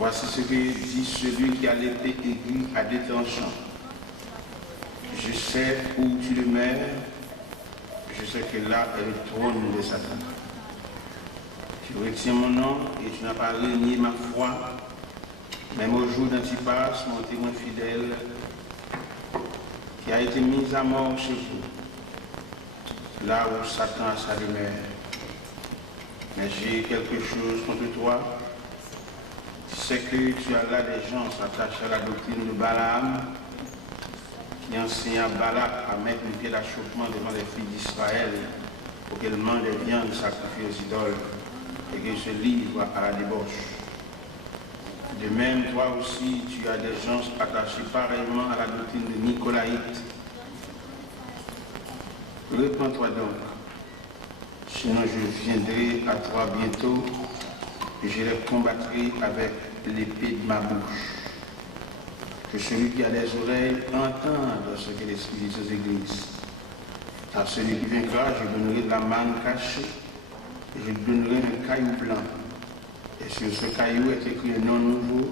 Voici ce que dit celui qui a l'épée aiguë à deux tranchants. Je sais où tu le mets, je sais que là est le trône de Satan. Tu retiens mon nom et tu n'as pas renié ma foi, même au jour d'Antipas, mon témoin fidèle, qui a été mis à mort chez vous, là où Satan a sa lumière. Mais j'ai quelque chose contre toi. Tu sais que tu as là des gens s'attachent à la doctrine de Balaam, qui enseigne à Balak à mettre une pied d'achoppement devant les filles d'Israël pour qu'elles mangent des viandes sacrifiées aux idoles et qu'elles se livrent à la débauche. De même, toi aussi, tu as des gens attachés pareillement à la doctrine de Nicolaïte. Répands-toi donc, sinon je viendrai à toi bientôt et je les combattrai avec l'épée de ma bouche. Que celui qui a des oreilles entende ce que l'Esprit dit aux églises. À celui qui vaincra, je donnerai de la manne cachée et je donnerai un caillou blanc. Et sur ce caillou est écrit un nom nouveau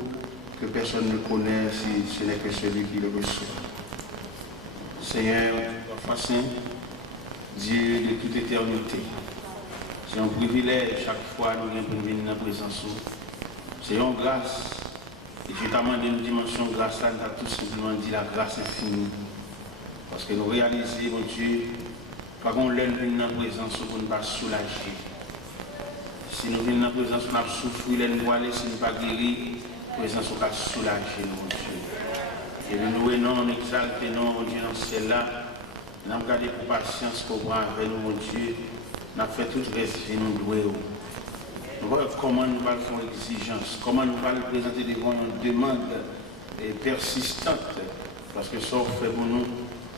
que personne ne connaît si ce n'est que celui qui le reçoit. Seigneur, Papa Saint, Dieu de toute éternité, c'est un privilège chaque fois nous venir dans la présence. C'est une grâce. Et je t'amène une dimension de grâce là, nous avons tout simplement dit la grâce infinie. Parce que nous réalisons, mon Dieu, pas qu'on l'aime dans la présence pour ne pas soulager. Si nous venons dans la présence, on a souffert, nous voiler, si nous ne pas guérir, la présence on va soulager, mon Dieu. Et nous venons, on exalte, non, mon Dieu, dans ce ciel-là, nous avons gardé pour patience pour voir avec nous, mon Dieu, nous avons fait tout le reste, nous doués. Nous voyons comment nous allons faire exigence, comment nous allons présenter devant une demande persistante, parce que ça fait pour nous,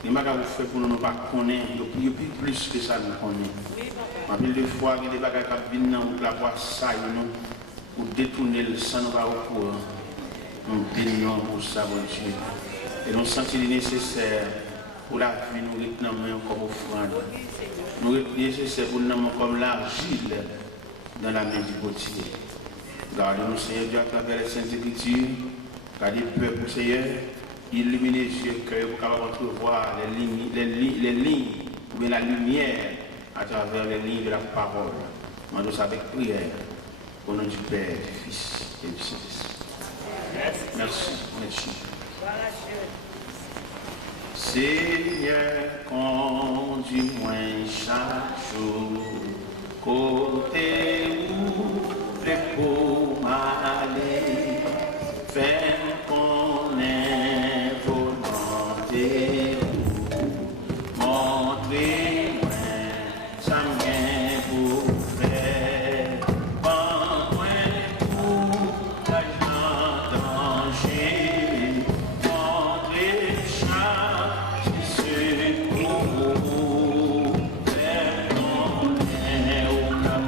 les bagages fait pour nous ne pas connaître, il y a plus que ça nous connaît. En pile de fois, il y a des bagages qui viennent dans la voie ça, pour détourner le sang, nous va au courant. Nous bénissons pour ça, mon Dieu. Et nous sentons nécessaire pour la vie, nous retenons comme offrande. Nous retenons nécessaire pour nous comme l'argile dans la main du potier. Gardez-nous, Seigneur Dieu, à travers les Saintes Écritures. Gardez le peuple, Seigneur. Illuminez les yeux, cœur, pour pouvoir entrevoir les lignes, ou bien la lumière à travers les lignes de la parole. Demandons ça avec prière. Au nom du Père, du Fils et du Saint-Esprit. Merci. Merci. Seigneur, conduis-moi chaque jour. Côté où le pour m'aller, fais qu'on ait volonté, montrez-moi ça m'est pour faire, prends-moi pour la danger, montrez chaque secours, fais qu'on ait au cap.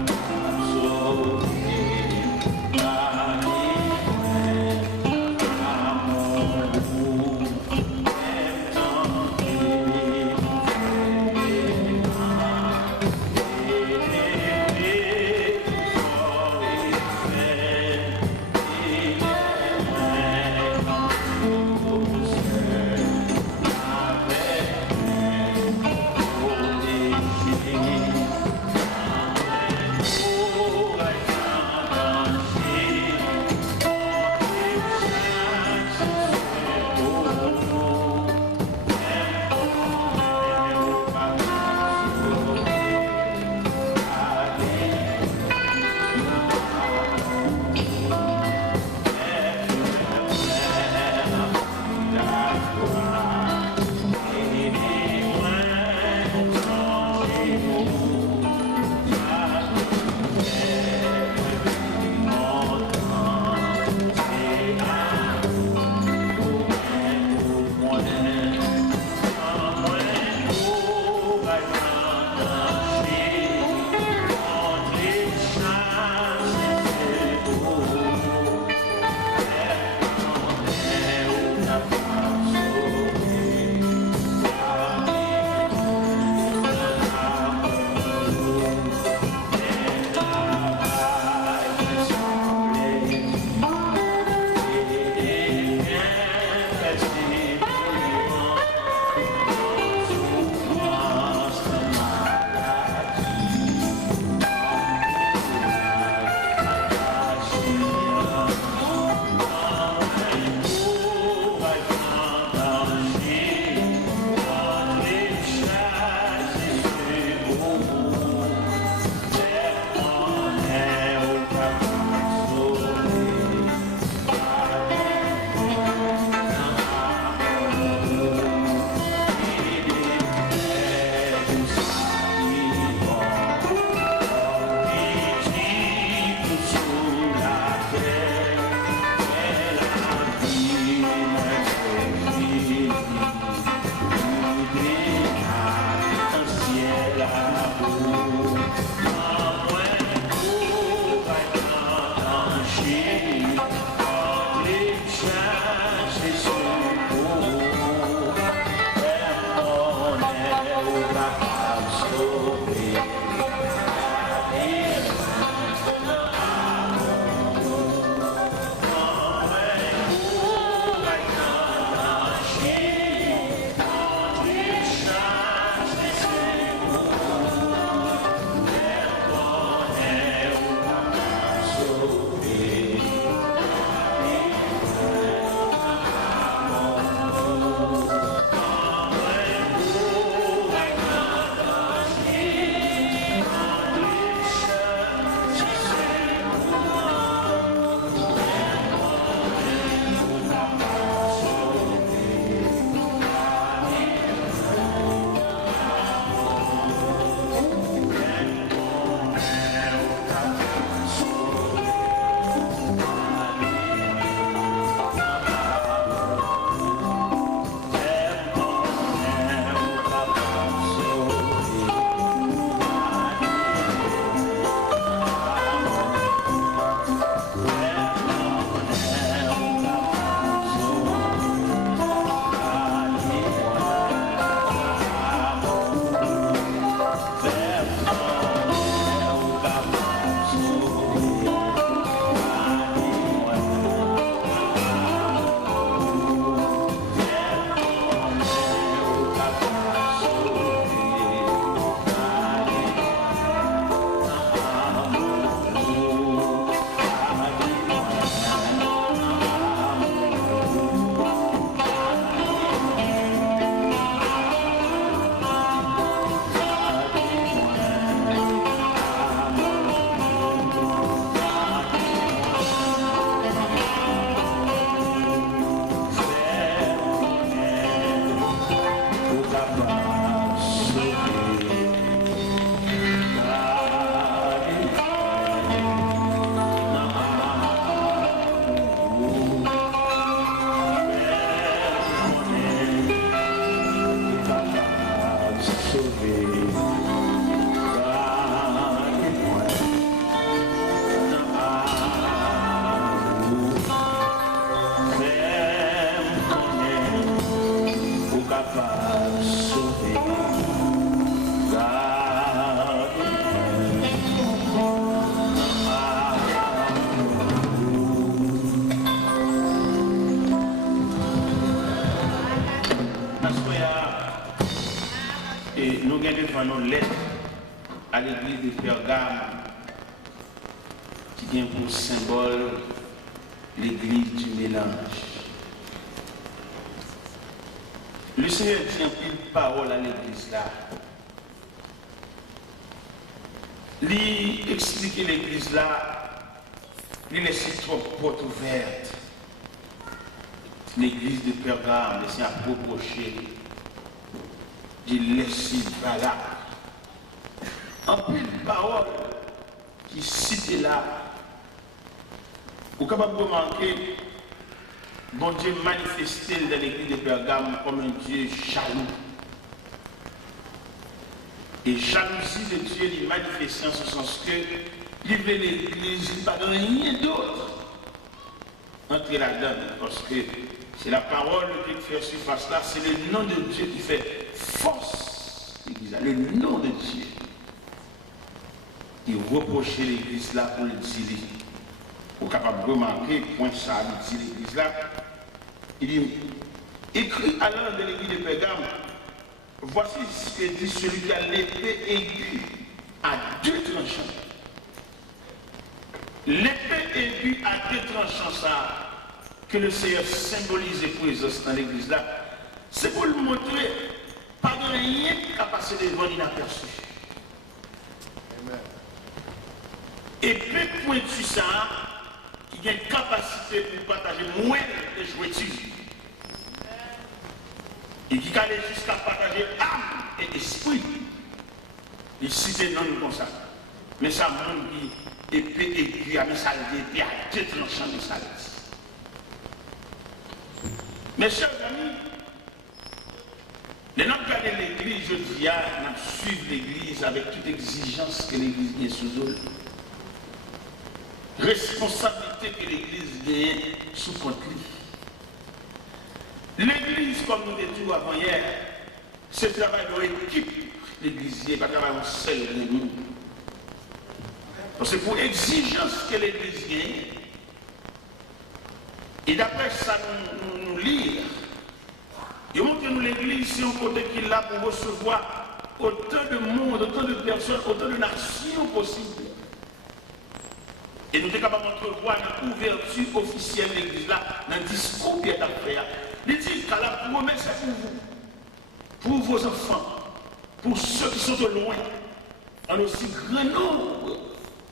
Nous lettre à l'église de Pergame qui vient pour symbole l'église du mélange. Le Seigneur tient une parole à l'église là. Lui expliquer l'église là, lui laisser trop porte ouverte. L'église de Pergame, laisser à reprocher. Il laisse là. En plus de parole qui cite là, vous êtes capable de remarquer, bon Dieu manifesté dans l'église de Pergame comme un Dieu jaloux. Et jalousie de Dieu est manifestée en ce sens que livrer l'église, il n'y a pas rien d'autre. Entrez là-dedans, parce que c'est la parole qui fait surface là, c'est le nom de Dieu qui fait force l'église, le nom de Dieu. Il reprochait l'église là pour le dire. Pour capable de remarquer, point ça, il dit l'église là. Il dit, écrit à l'un de l'église de Pergame, voici ce que dit celui qui a l'épée aiguë à deux tranchants. L'épée aiguë à deux tranchants, ça, que le Seigneur symbolise et présence dans l'église là, c'est pour le montrer, pas de rien qui a passé devant l'inaperçu. Épée pointue ça, qui a une capacité pour partager moins de jouetures. Et qui allait jusqu'à partager âme et esprit. Il citait non comme ça. Mais ça montre qui épée aiguë à mes épée à deux tranchants de salade. Mes chers amis, les gens qui regardent l'église, je dis, nous suivons l'église avec toute exigence que l'église vient sous eux. responsabilité que l'Église gagne sous compte. L'Église, comme nous l'avons dit avant hier, c'est le travail de l'équipe. L'Église n'est pas le travail seul de nous. C'est pour exigence que l'Église gagne. Et d'après ça, nous lire. Il montre que nous, l'Église, c'est un côté qui est là pour recevoir autant de monde, autant de personnes, autant de nations possibles. Et nous sommes capables d'entrevoir l'ouverture officielle de l'Église là, dans le discours qui est après. Il dit que la promesse est pour vous, pour vos enfants, pour ceux qui sont au loin, en aussi grand nombre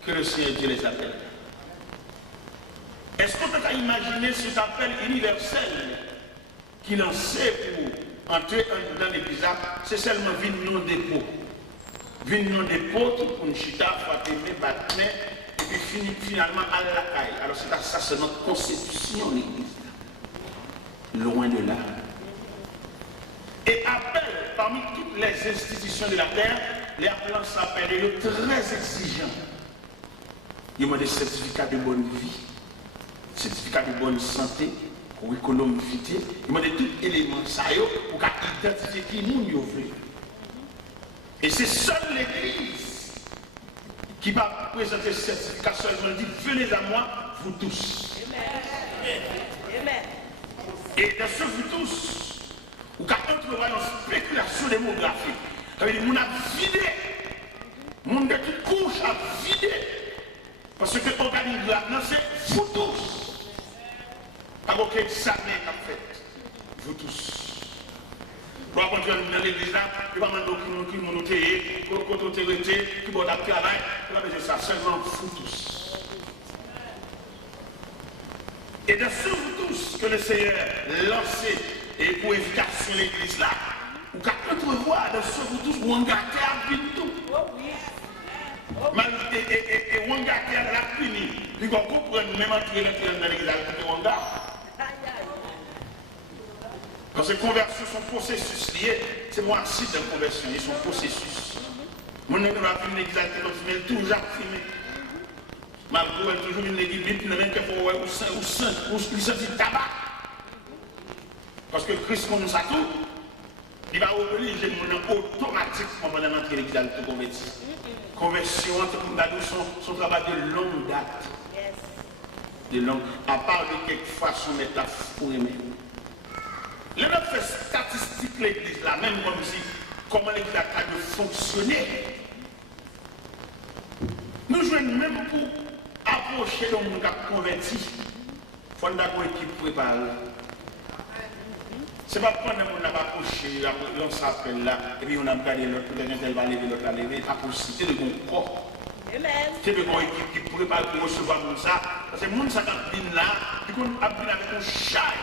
que le Seigneur Dieu les appelle. Est-ce qu'on peut imaginer cet appel universel qu'il en sait pour entrer dans l'Église? C'est seulement vine non dépôt. Vine non dépôt pour une chita, Fatémé, Batmé, et puis finalement à la caille. Alors ça, c'est notre constitution, l'Église. Loin de là. Et appel, parmi toutes les institutions de la terre, les appelants s'appellent très exigeants. Ils ont des certificats de bonne vie, certificats de bonne santé, curriculum vitae, ils ont des tout éléments ça pour identifier qui nous veut. Et c'est seule l'Église qui va présenter ce certificat seulement, dit venez à moi, vous tous. Amen. Et dans ce vous tous, ou qu'à entrevoir une spéculation démographique, ça veut dire qu'on a vidé, mon de toute couche a vidé, parce que l'organisme là, c'est vous tous. Pas aucun examen qu'a fait, vous tous. Pour avoir dans l'église là, il va demander qui m'ont noté, qui m'ont autorité, qui m'ont adapté à l'ail, il va dire ça, seulement vous tous. Et de ce vous tous que le Seigneur lancé et pour évitation l'église là, ou qu'à entrevoir de ce vous tous, ou en gâté à tout. Et on gâté à la puni, il va comprendre même entrer dans l'église là, on gâte. Parce que conversion, son processus lié, c'est moi aussi de conversion, ils sont processus. Mon nom va filmer l'église, mais toujours filmé. Malgré toujours une église, il même qu'il faut ou sentir tabac. Parce que Christ nous a tout, il va obliger mon automatiquement pendant l'entrée de l'église à te convertir. Conversion, son travail de longue date. De longue, à part de quelque façon métaphore. Le notre fait statistique l'église là, même comme si, comment l'église a capable de fonctionner. Nous jouons même pour approcher le monde qui a converti. Il faut avoir une équipe préparée. Ce n'est pas prendre le monde qui a approché, on s'appelle là, et puis on a regardé l'autre, elle va lever, l'autre va lever, à pour citer le bon corps. C'est une équipe qui prépare pour recevoir le monde ça. Parce que le monde qui vient là, il a venu avec un char.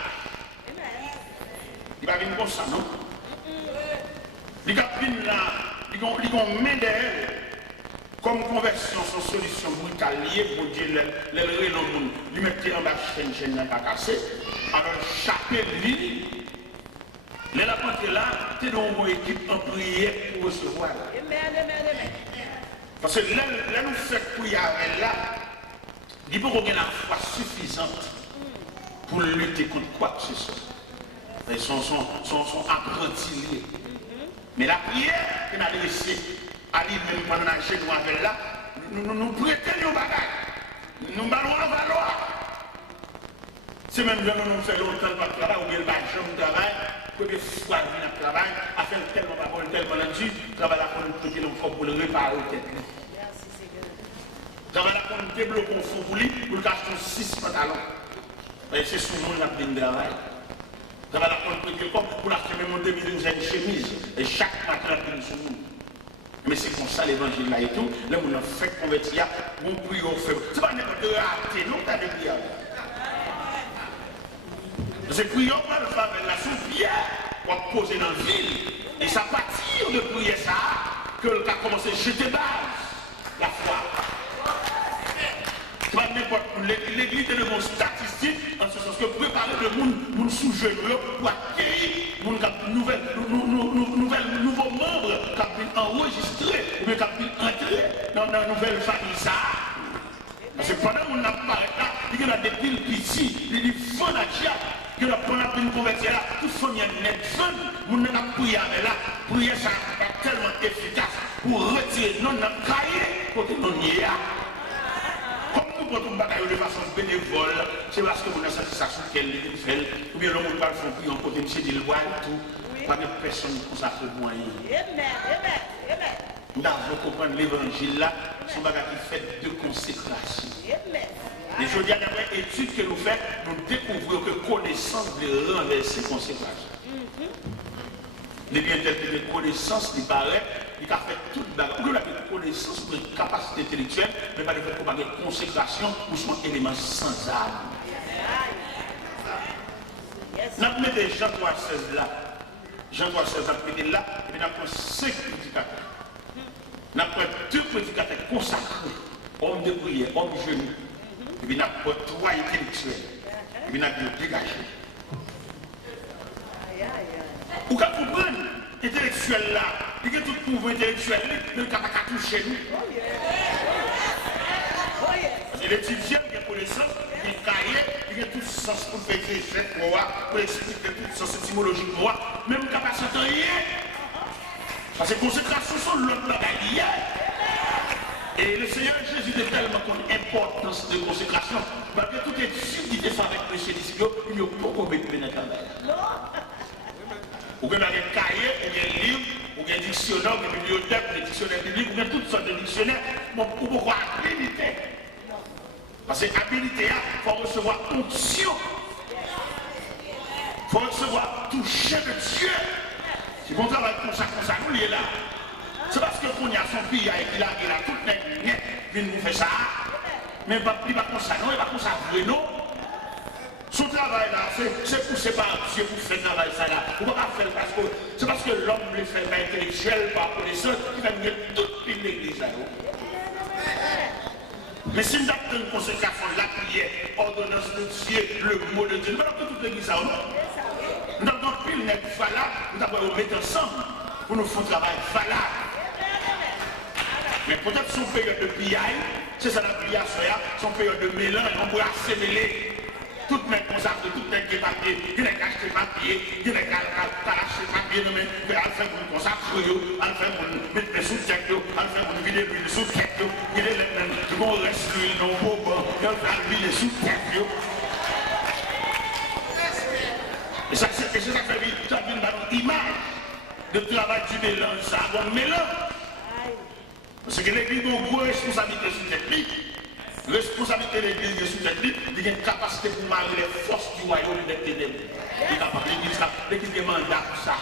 Il va venir comme ça, non? Il va venir là, il va main derrière. Comme conversion, son solution brutale liée pour dire les relents, lui mettre en bas chaîne n'a pas cassé. Alors, chaque ligne, les lapins là, tu es dans une équipe en prière pour recevoir. Parce que là, nous faisons prière là, il faut qu'on ait la foi suffisante pour lutter contre quoi que ce soit. Ils sont apprentis liés. Mais la prière qu'on a laissée, à l'île même pendant la chaîne avec là, nous prêtons nos bagages. Nous ballons à valoir. C'est même là nous faisons longtemps de travail, ou bien le jambe de travail, que des fois de travail, à faire tellement de paroles, tellement là-dessus, travail à prendre le côté pour le réparer au tête. Travail à prendre des blocs au fond pour lui, pour le cacher 6 pantalons. C'est souvent la peine de travail. Ça va la prendre pour l'acheter même 2012 une chemise. Et chaque matin, on sur nous. Mais c'est comme ça l'évangile là et tout. Là, on a fait convertir, on prie, on fait. C'est pas n'importe quoi rater, non, t'as des prières. Parce que prions pas le faire la sous-pierre pour poser dans la ville. Et ça partir de prier ça que le a commencé à jeter base la foi. L'église est de mon statistique, en ce sens que préparer le monde sous genou pour accueillir nouveaux membres qui ont enregistré ou qui ont entré dans la nouvelle famille. Ça. Parce Parce que pendant qu'on apparaît là, il y a des piles petits, il y a des fonds d'achat, il y a pendant qu'on convertit là, tout famille net jeune, on a prié avec là, prier ça est tellement efficace pour retirer non notre cahier côté non y a. Comme nous quand on bataille de façon bénévole, c'est parce que on a satisfaction qu'elle fait, ou bien l'homme va faire prier en côté monsieur dit le voile tout, pas de personne qui consacre moyen. Nous devons comprendre l'évangile là, son bagage qui fait de consécration. Et je dis à la étude que nous faisons, nous découvrons que connaissance de renverser consécration. Les biens tels que les connaissances, il paraît, il a fait toute bagage. Nous avons connaissance pour une capacité intellectuelle, mais pas de fait pour une consécration ou son élément sans âme. Nous avons mis Jean 3,16 là. Jean 3,16 a mis là, et nous avons 5 prédicateurs. Nous avons 2 prédicateurs consacrés, hommes de prière, hommes de genoux. Et puis nous avons 3 intellectuels. Et puis nous avons dégagé. Vous comprenez, intellectuel là, il y a tout pouvoir intellectuel, il n'y a pas qu'à toucher nous. C'est l'étudiant qui a connaissance, il y a cahier, il y a tout sens pour faire des échecs, pour expliquer tout sens étymologique, même capacité rien. Parce que consécration sont l'autre bagaille. Et le Seigneur Jésus est tellement qu'on importance de consécration, parce que tout est qui était fait avec M. Discipio, il n'y a pas qu'on met dans le travail. Ou bien un cahier, ou bien un livre, ou bien un dictionnaire, ou bien une bibliothèque, ou bien un dictionnaire biblique, ou bien toutes sortes de dictionnaires, pour pouvoir habiliter. Parce que habilité, il faut recevoir onction. Il faut recevoir toucher de Dieu. Si on travaille comme ça, nous, il est là. C'est parce que qu'on y a son pays, il a tout le net, il nous fait ça. Mais il ne va pas comme ça, non, il ne va pas comme ça, non. Son travail là, c'est pour séparer Dieu pour faire travail ça là. On ne va pas faire parce que c'est parce que l'homme le fait pas intellectuel, par connaissance, qui va venir toute l'église là. Mais si nous avons une consécration, la prière, ordonnance de Dieu, le mot de Dieu, nous avons toute l'église là. Nous avons pile net valable, nous avons mettre ensemble pour nous faire un travail valable. Mais peut-être son période de pillaille, c'est ça la prière, son période de mélange, on peut assimiler. Tout le monde consacre, tout le monde qui est papier, il y a acheté papier, il y a acheté papier, mais il a fait pour consacre, il a fait pour mettre les sous-têtes, il a fait pour vider les sous-têtes, il est là, tout le monde reste lui, non, bon, il a fait vider les sous-têtes. Et ça fait une image de travail du mélange, ça a un mélange. Parce que l'église a une grosse responsabilité sur cette vie. Responsabilité de l'église sous cette vie, il a une capacité pour marier les forces du royaume des ténèbres. L'église a un mandat pour ça.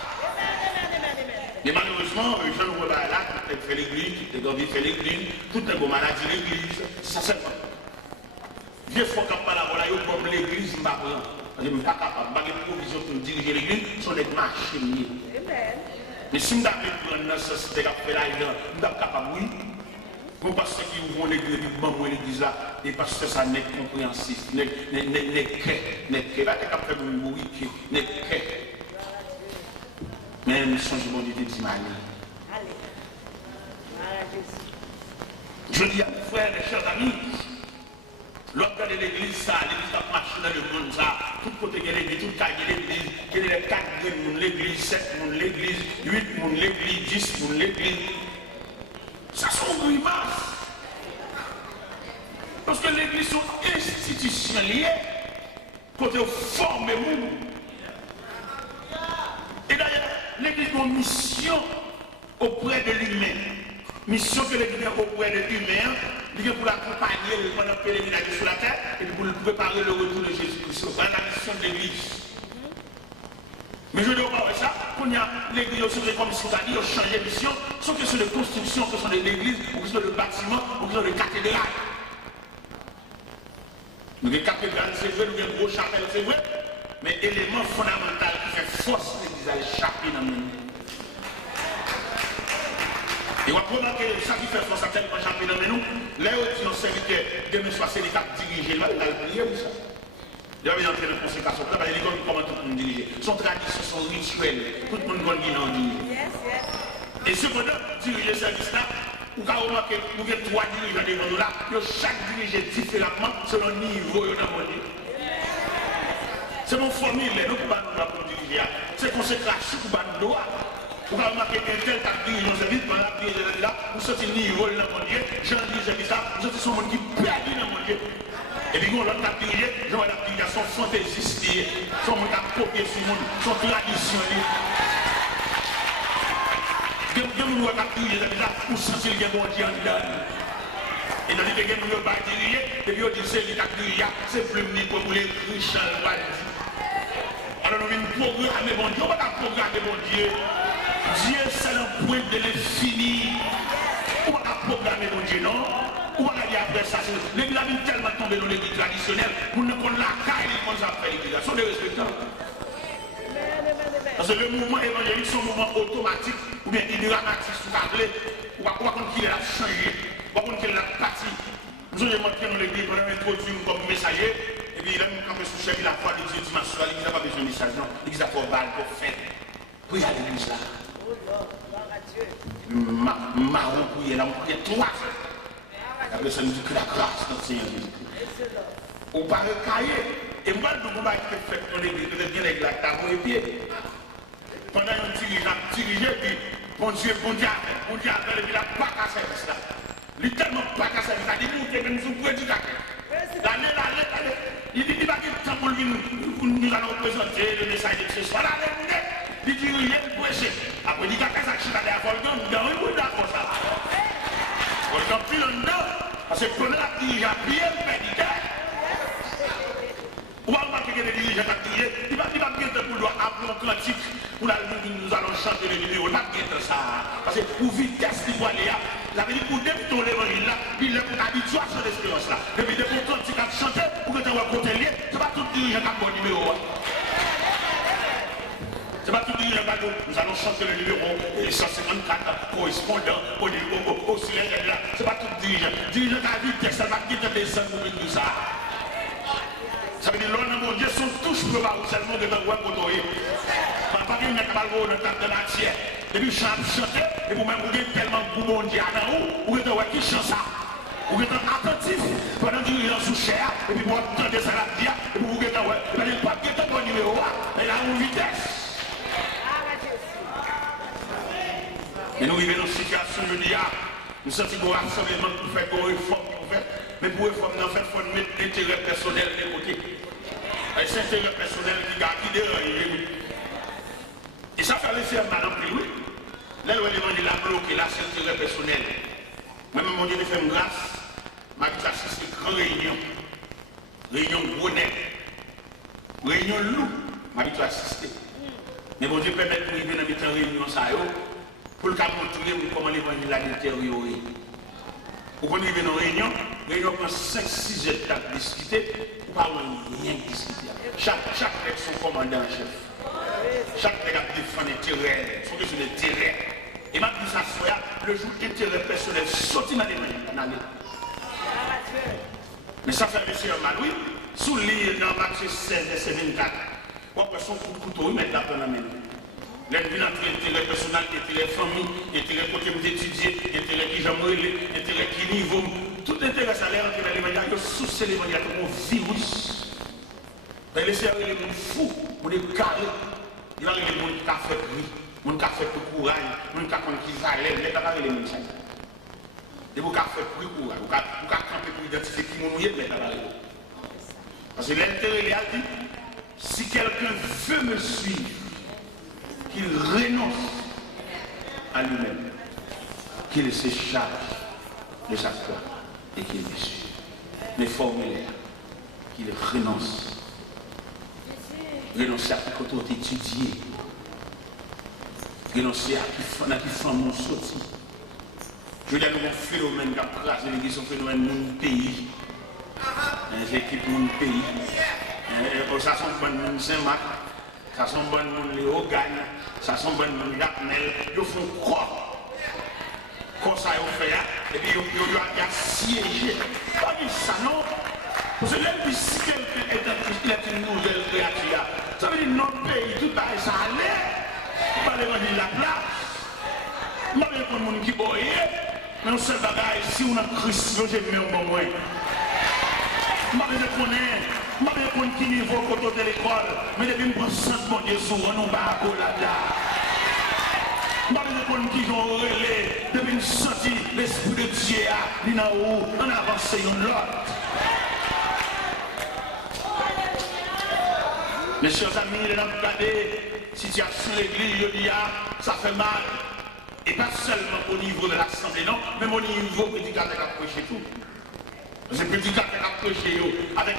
Mais malheureusement, les gens ne là, tout le monde fait l'église, tout le monde fait l'église, tout le monde maladie l'église. Ça c'est pas. Vieux faut qu'on parle là, il comme l'église, je ne suis pas capable, je n'ai pas de provision pour diriger l'église, ce sont des marchés. Mais si je suis prendre dans ce système, je suis capable, oui. Pour parce qu'ils vont l'église, l'église là, et parce que ça n'est compréhensif, n'est que, là, t'es capable de mourir, n'est que. Mais nous sommes bon Dieu dit mal. Je dis à mes frères et chers amis, l'autre de l'église, ça, l'église a marché dans le monde, ça, tout côté de l'église, tout cas de l'église, il y a les 4 moun, l'église, 7 moun, l'église, 8 moun, l'église, 10 moun, l'église. Ça sont grimaces. Parce que l'église sont institutionnelles, côté former moun. Et d'ailleurs, l'église a une mission auprès de l'humain. Mission que l'église a auprès de l'humain, il est pour l'accompagner pendant le pèlerinage sur la terre et pour préparer le retour de Jésus-Christ. C'est la mission de l'église. Mais je ne dois pas voir ça, qu'on y a l'église aussi comme si on a dit, on change de mission, sans que ce soit de construction, que ce soit de l'église, ou que ce soit de bâtiment, ou que ce soit de cathédrale. Nous avons des cathédrales, c'est vrai, nous avons des gros chapelles, c'est vrai, mais l'élément fondamental qui fait force l'église à échapper dans le monde. Et on va remarquer ça qui fait force à tellement échapper dans le monde, là où ils ont servi que de soit c'est les quatre dirigés, là, il a prié ou ça. Il y avait entré dans la consécration, il y a comment tout le monde dirige. Son tradition, son rituel, tout le monde connaît dans le. Et cependant, diriger ce service-là, Vous avez remarqué, nous avons 3 dirigeants devant nous là, chaque dirigeant différemment selon le niveau dans le monde. C'est mon formule, nous ne pouvons pas nous diriger. C'est consécration pour nous droit. Vous avez remarqué qu'un tel t'a dirigé dans ce vide, pendant la dirigé là, vous sortez le niveau dans le monde, j'en dis, j'ai ça, vous sortez son monde qui perd dans le monde. Et puis, l'autre t'a dirigé, j'en ai la dirigé, son fantaisiste, son monde qui a copié sur le monde, son tradition. Il y a des gens qui ont dirigé là, pour sentir le bon Dieu en dedans. Et dans les gens qui ont dirigé, et puis on dit c'est lui qui a dirigé, c'est plus libre pour les riches. Alors nous venons programmer bon Dieu, on va pas programmer bon Dieu. Dieu c'est le point de l'infini. On va pas programmer bon Dieu, non? On va aller après ça. L'église a tellement tombé dans l'église traditionnelle, pour ne pas la caille, comme ça fait l'église. Ce sont des respectables. Parce que le mouvement évangélique, c'est un mouvement automatique, ou bien dramatique, sous tablé, ou pas contre qui il a changé, ou pas contre qui il a parti. Nous avons montré dans l'église, on a introduit comme messager, et puis il a mis un peu sous chef, il a fait l'église dimanche soir, l'église n'a pas besoin de message, non, l'église a fait balle pour faire. Puis il y a l'église là. Marron, puis il y a 3 heures. La personne dit que la grâce dans le Seigneur Jésus-Christ. Ou par le cahier. Et moi, le combat qui est fait dans l'église, peut-être bien avec la table et pied. Pendant un dirigé, puis bon Dieu a fait, et puis il n'a pas cassé ça. Il n'a tellement pas cassé ça. Il dit que nous sommes prédicateurs. L'année, il dit qu'il va quitter le temps pour nous allons présenter le message de ce soir. Il dit qu'il est prêché. Après, il dit qu'il a cassé ça à Volcan, il dit qu'il est d'accord ça. Volcan, puis le nom, parce que pendant la dirigé, bien prédiqué. Ou va remarquer que les dirigeants ont crié, il va bien pour nous appeler un cantique, pour nous allons chanter les numéros, il va bien ça. Parce que pour vitesse qu'il va aller, la veut dire pour débuter l'évangile là, il est pour habituation de l'espérance là. Depuis des cantiques à chanter, pour que tu aies un côté lié, ce n'est pas tout dirigeant qui a un bon numéro. Ce n'est pas tout dirigeant qui a nous allons chanter le numéro 154 correspondant au siège là. Ce n'est pas tout dirigeant. Dirigeant qui a vitesse, ça va quitter des ans pour tout ça. Ça veut dire que l'homme de Dieu sont tous probables seulement de l'envoi pour nous. Papa, il n'y a pas de table de matière. Et puis, chanter, et vous-même, vous êtes tellement bon Dieu à vous, vous êtes qui chante ça. Vous êtes attentif pendant que vous êtes sous chair, et puis vous entendez ça la dire, et vous êtes ouais, vous n'avez pas de bon numéro, mais là, une vitesse. Et nous vivons dans une situation, je dis, nous sentons qu'on a rassemblement pour faire une réforme, mais pour réforme, en fait, il faut mettre l'intérêt personnel de côté. Et c'est l'intérêt personnel qui dérange. Et ça fait laisser un mal en plus, oui. Là, l'évangile a bloqué, là, c'est l'intérêt personnel. Moi-même, mon Dieu, je fais une grâce. Ma vie, c'est une grande réunion. Réunion Grenelle. Réunion loup. Ma vie, assister. Mais mon Dieu, permet de nous venir dans une réunion, ça, pour le cas montrer comment l'évangile a détérioré. Vous connaissez une réunion prend 5-6 étapes à discuter, ou pas rien discuter. Chaque est son commandant en chef. Chaque nègre défend les terrains, son besoin de terrain. Et ma vie, ça soit le jour d'intérêt personnel, sorti dans les mains. Mais ça fait monsieur Maloui, sous l'île dans Matthieu 16, verset 24. On peut son couteau, il met la peine à main. L'intérêt intérêt personnel, intérêt famille, intérêt côté d'étudier, intérêt qui j'aimerais, intérêt qui niveau. Tout intérêt ça l'air entre les médias, il sous ces médias comme un virus. Mais laissez les gens fous pour les carrer. Il y a les gens qui ont fait prix, les gens qui ont fait courage, les gens qui ont fait les gens les gens. Et vous avez fait prix courage, vous avez campé pour identifier qui vous mouillez, mais parce que l'intérêt il a dit, si quelqu'un veut me suivre, qu'il renonce à lui-même, qu'il se charge de sa foi et qu'il me suive. Les formulaires, qu'il renonce. Renoncer à ce qu'on étudié. Renoncer à qui font mon sorti. Je veux dire, nous avons un phénomène qui a crasé l'église, un phénomène de mon pays. L'équipe de mon pays. Ça sont bonnes Saint-Marc. Ça sont bonnes monde Léo Gagne, ça sont bonnes monde Jacmel, ils font quoi? Comme ça, ils fait, et puis ils ont siégé. Pas dit ça, non? Parce que même si quelqu'un est une nouvelle créature, ça veut dire notre pays, tout ça allait. On va aller dans la place. On va aller pour le monde qui boye. Mais on seul bagage, si on a Christ, j'ai mis un bon moins. Je ne connais pas qui niveau côté de l'école, mais depuis que je sens mon Dieu sur nous, là. Je ne connais pas qui ont relais, depuis que je sens l'Esprit de Dieu, il a en avancé l'autre. Mes chers amis, les regardez, situation de l'église, ça fait mal. Et pas seulement au niveau de l'assemblée, non, même au niveau prédicateur qui a prêché tout. Parce que prédicateur qui a prêché, avec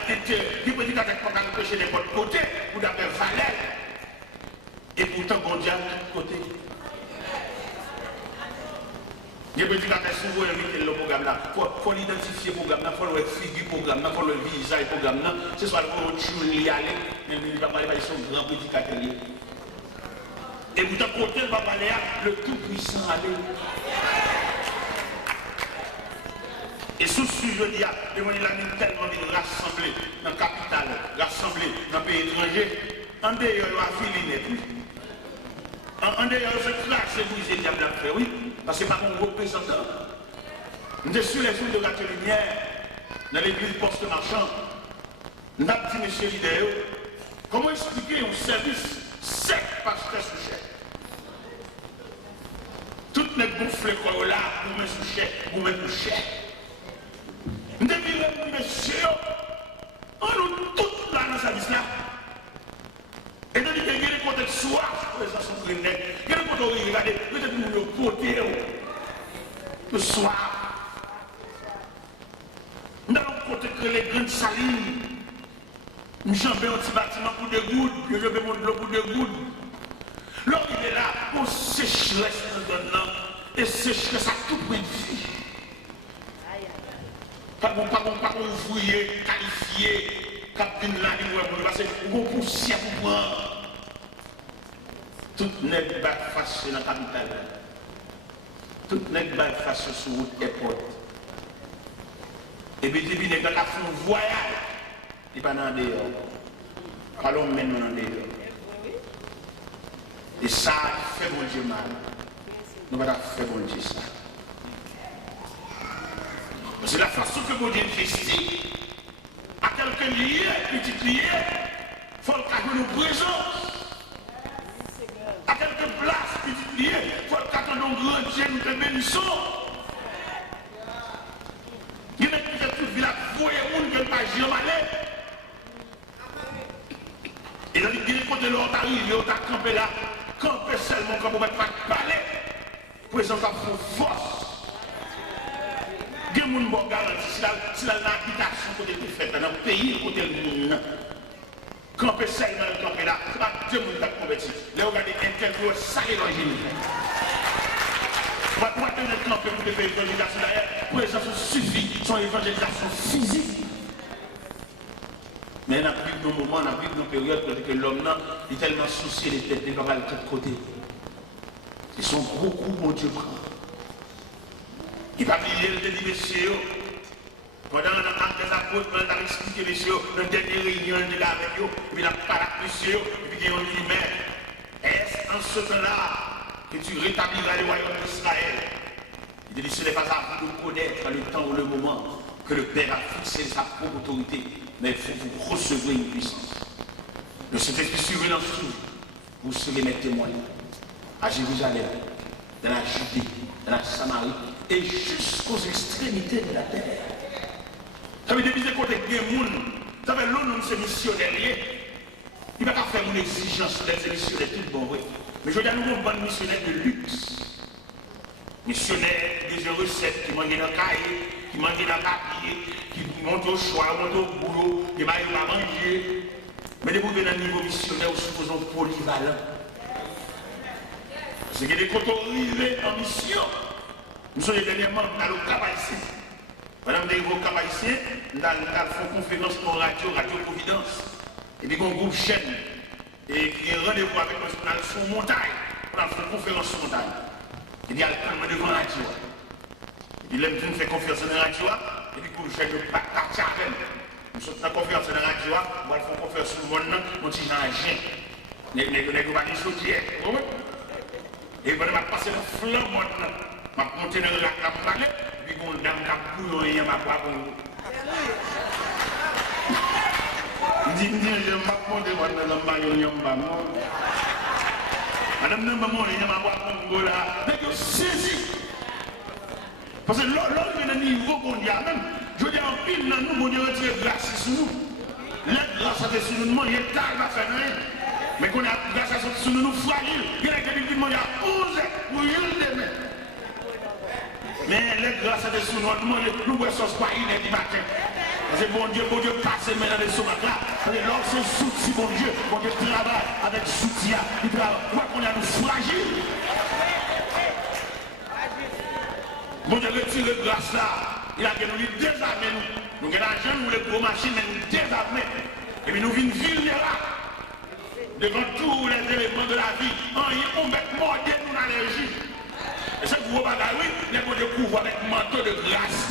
des prédicateurs qui ont prêché de votre côté, vous avez valeur. Et pourtant, bon Dieu, de tout côté. Les prédicateurs souvent invitent le programme là. Il faut l'identifier le programme là, il faut le figure le programme là, il faut le visage le programme là. Ce soit le monde qui y aller, mais il va parler de son grand prédicateur. Et vous avez côté le parler le tout-puissant aller. Et sous ce sujet, il y a tellement de rassembler dans la capitale, rassembler dans le pays étranger, en dehors de la fille, en dehors de ce classe, vous dites, diable a fait, oui, parce que c'est pas mon représentant. Nous sommes sur les routes de la lumière, dans l'église poste marchand. Nous avons dit, monsieur l'idée, comment expliquer un service sec pasteur sous chef? Toutes les gonflées qu'on là, vous mettez sous chef, vous mettez sous chef. Nous devons dire, monsieur, on nous tous là dans ce service là. Et donc, il y a des côtés de soif, pour les gens sont net. Il y a des côtés de regarder, peut-être que nous le côté de soif. Nous avons côté que les grandes salines. Nous chambons un petit bâtiment pour des gouttes, puis je vais monter l'eau pour des gouttes. L'homme il est là, on sécheresse dans le nom, et sécheresse à tout point de vie. Pas qu'on ouvrier, qualifié, capitaine là, parce que on poussière pour prendre. Tout n'est pas face dans la capitale. Tout n'est pas face sur la route airport. Et puis, depuis que nous avons fait un voyage, il n'y a pas dans dehors. Allons maintenant dans dehors. Et ça fait bon Dieu mal. Nous allons faire bon Dieu ça. C'est la façon que mon Dieu investit. À quelqu'un lié, petit lié, il faut qu'il nous présence. À quelques places, petit lié, il faut qu'il nous grand Dieu nous te bénissons. Il y a des gens qui vivent là, vous et vous, qui ne pas jamais. Et donc, il y a des côtés là, on arrive, on t'a campé là, campé seulement comme on ne va pas parler. Présent comme force. Il y a des gens qui garantit, si l'habitation côté de fait, dans le pays, côté de monde, campé seulement, campé là, Dieu nous a converti. Là, regardez, interview, ça est l'origine. On va pas tenir le campé pour faire l'évangélisation d'ailleurs, présence suffit, son évangélisation physique. Mais on a pris nos moments, on a pris nos périodes, parce que l'homme est tellement soucié des têtes, des camarades de tous côtés. Ils sont gros coups, mon Dieu, prend. Il va oublier le dit, messieurs, pendant l'acte des apôtres, pendant la expliqué, messieurs, dans la dernière réunion, de là avec eux, et puis la parade, messieurs, et puis on dit, mais est-ce en ce temps-là que tu rétabliras le royaume d'Israël? Il dit, ce n'est pas à vous de connaître le temps ou le moment que le Père a fixé sa propre autorité, mais il faut que vous recevrez une puissance. Le Saint-Esprit survenant sur vous, vous serez mes témoins à Jérusalem, dans la Judée, dans la Samarie, et jusqu'aux extrémités de la terre. Ça veut dire que côté des gens, ça veut dire que l'homme c'est missionnaire. Il ne va pas faire une exigence d'être missionnaire tout bon, oui. Mais je veux dire, nous avons un bon missionnaire de luxe. Missionnaire qui des recettes, qui mangent dans le cahier, qui mangent dans le papier, qui montent au choix, montent au boulot, qui ne vont pas manger. Mais de vous venir à un niveau missionnaire, nous supposons polyvalent. Parce qu'il y a des côtés arrivés en mission. Nous sommes dernièrement dans le Cap Haïtien. Madame des gros Cap Haïtien, nous avons fait une conférence pour Radio Providence. Et puis, un groupe chaîne. Et qui est rendez-vous avec nous dans son montagne. On a fait une conférence sur montagne. Il y a le calme devant la radio. Il aime bien faire conférence dans la radio. Et puis, pour le chef de partir avec nous sommes dans la conférence dans la radio. On va faire une conférence sur le monde. On dit dans la gêne. Les gens vont dire sauter. Et on va passer le flambeau maintenant. Je vais monter dans la cape palais, puis on dame cap pour rien ma quoi pour nous. Je vais monter dans la maillot madame n'a pas monté, il m'a pas là. Mais je saisis. Parce que l'homme est à un niveau mondial même. Je dis en pile, nous, on dirait que grâce sur nous. La grâce à sur nous, il y a tard à faire rien. Mais qu'on a grâce à sur nous, fragile. Il y a quelqu'un qui m'a dit 11 pour une demain. Mais les grâces à sur nous, nous ne sommes pas une du matin. Parce que bon Dieu passe maintenant les sommets là. L'homme c'est souci, bon Dieu travaille avec souci. Il travaille. Quoi qu'on a nous fragile. Bon Dieu retire le grâce là. Il a gagné nous désarmer nous. Nous avons l'argent, nous les gros machines, mais nous désarmer. Et puis nous venons vulnérables. Devant tous les éléments de la vie. On met mort nous dans les juges. Et ce gros bagage, oui, il y a bon Dieu couvre avec manteau de grâce.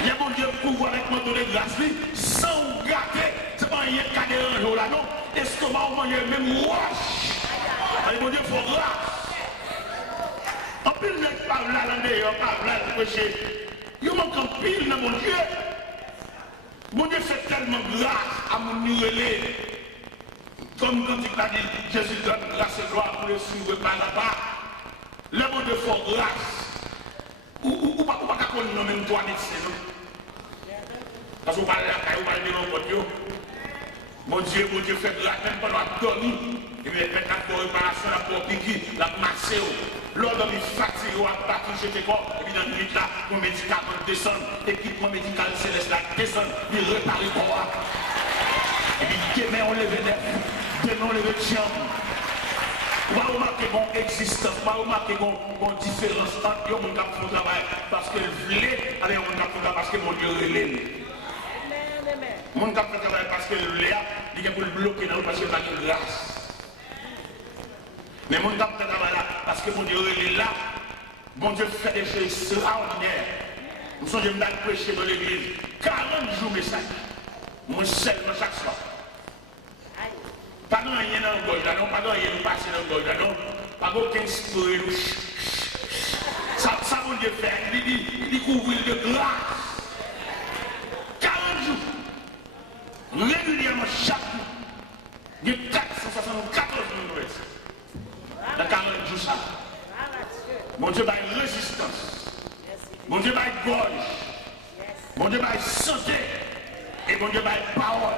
Il y a bon Dieu couvre avec manteau de grâce, sans gâter. C'est pas un cadet un jour là, non. Estomac, on mange même wash. Allez, bon Dieu, il faut grâce. En pile, n'est pas là, d'ailleurs, pas là, péché. Il manque en pile, mon Dieu. Mon Dieu fait tellement grâce à mon relais. Comme quand il a dit, Jésus donne grâce et gloire pour le suivre par là-bas. Le bon Dieu fait grâce. Ou pas qu'on nomme même toi médecin, non? Parce que vous parlez là, vous parlez de l'autre. Mon Dieu fait grâce, même pendant la dormir. Et puis, la réparation, la pour piquer, la masser. L'ordre de fatigue, à battre, jeter corps. Et puis, dans le nuit là, mon médicament descend. L'équipement médical céleste là descend. Il répare le corps. Et puis, demain, on lève neuf. Demain, on lève chambre. On va remarquer qu'on existe, on va remarquer qu'on différence entre les gens qui font travail parce qu'ils veulent, et les gens qui font travail parce que mon Dieu relève. Les gens qui font travail parce qu'ils veulent, ils sont bloqués dans le parce qu'ils n'ont pas de grâce. Mais les gens qui font travail là parce que mon Dieu relève là, mon Dieu fait des choses extraordinaires. Nous sommes venus prêcher dans l'église 40 jours message. Moi seulement chaque soir. Pas de rien dans le gorge, non, pas de rien nous passer dans le gorge, non, pas aucun spirit. Ça, mon Dieu fait, il couvre de grâce. 40 jours, régulièrement chaque jour, il y a 474 000 dans 40 jours ça. Mon Dieu va une résistance, mon Dieu va une gorge, mon Dieu va une santé, et mon Dieu va une parole.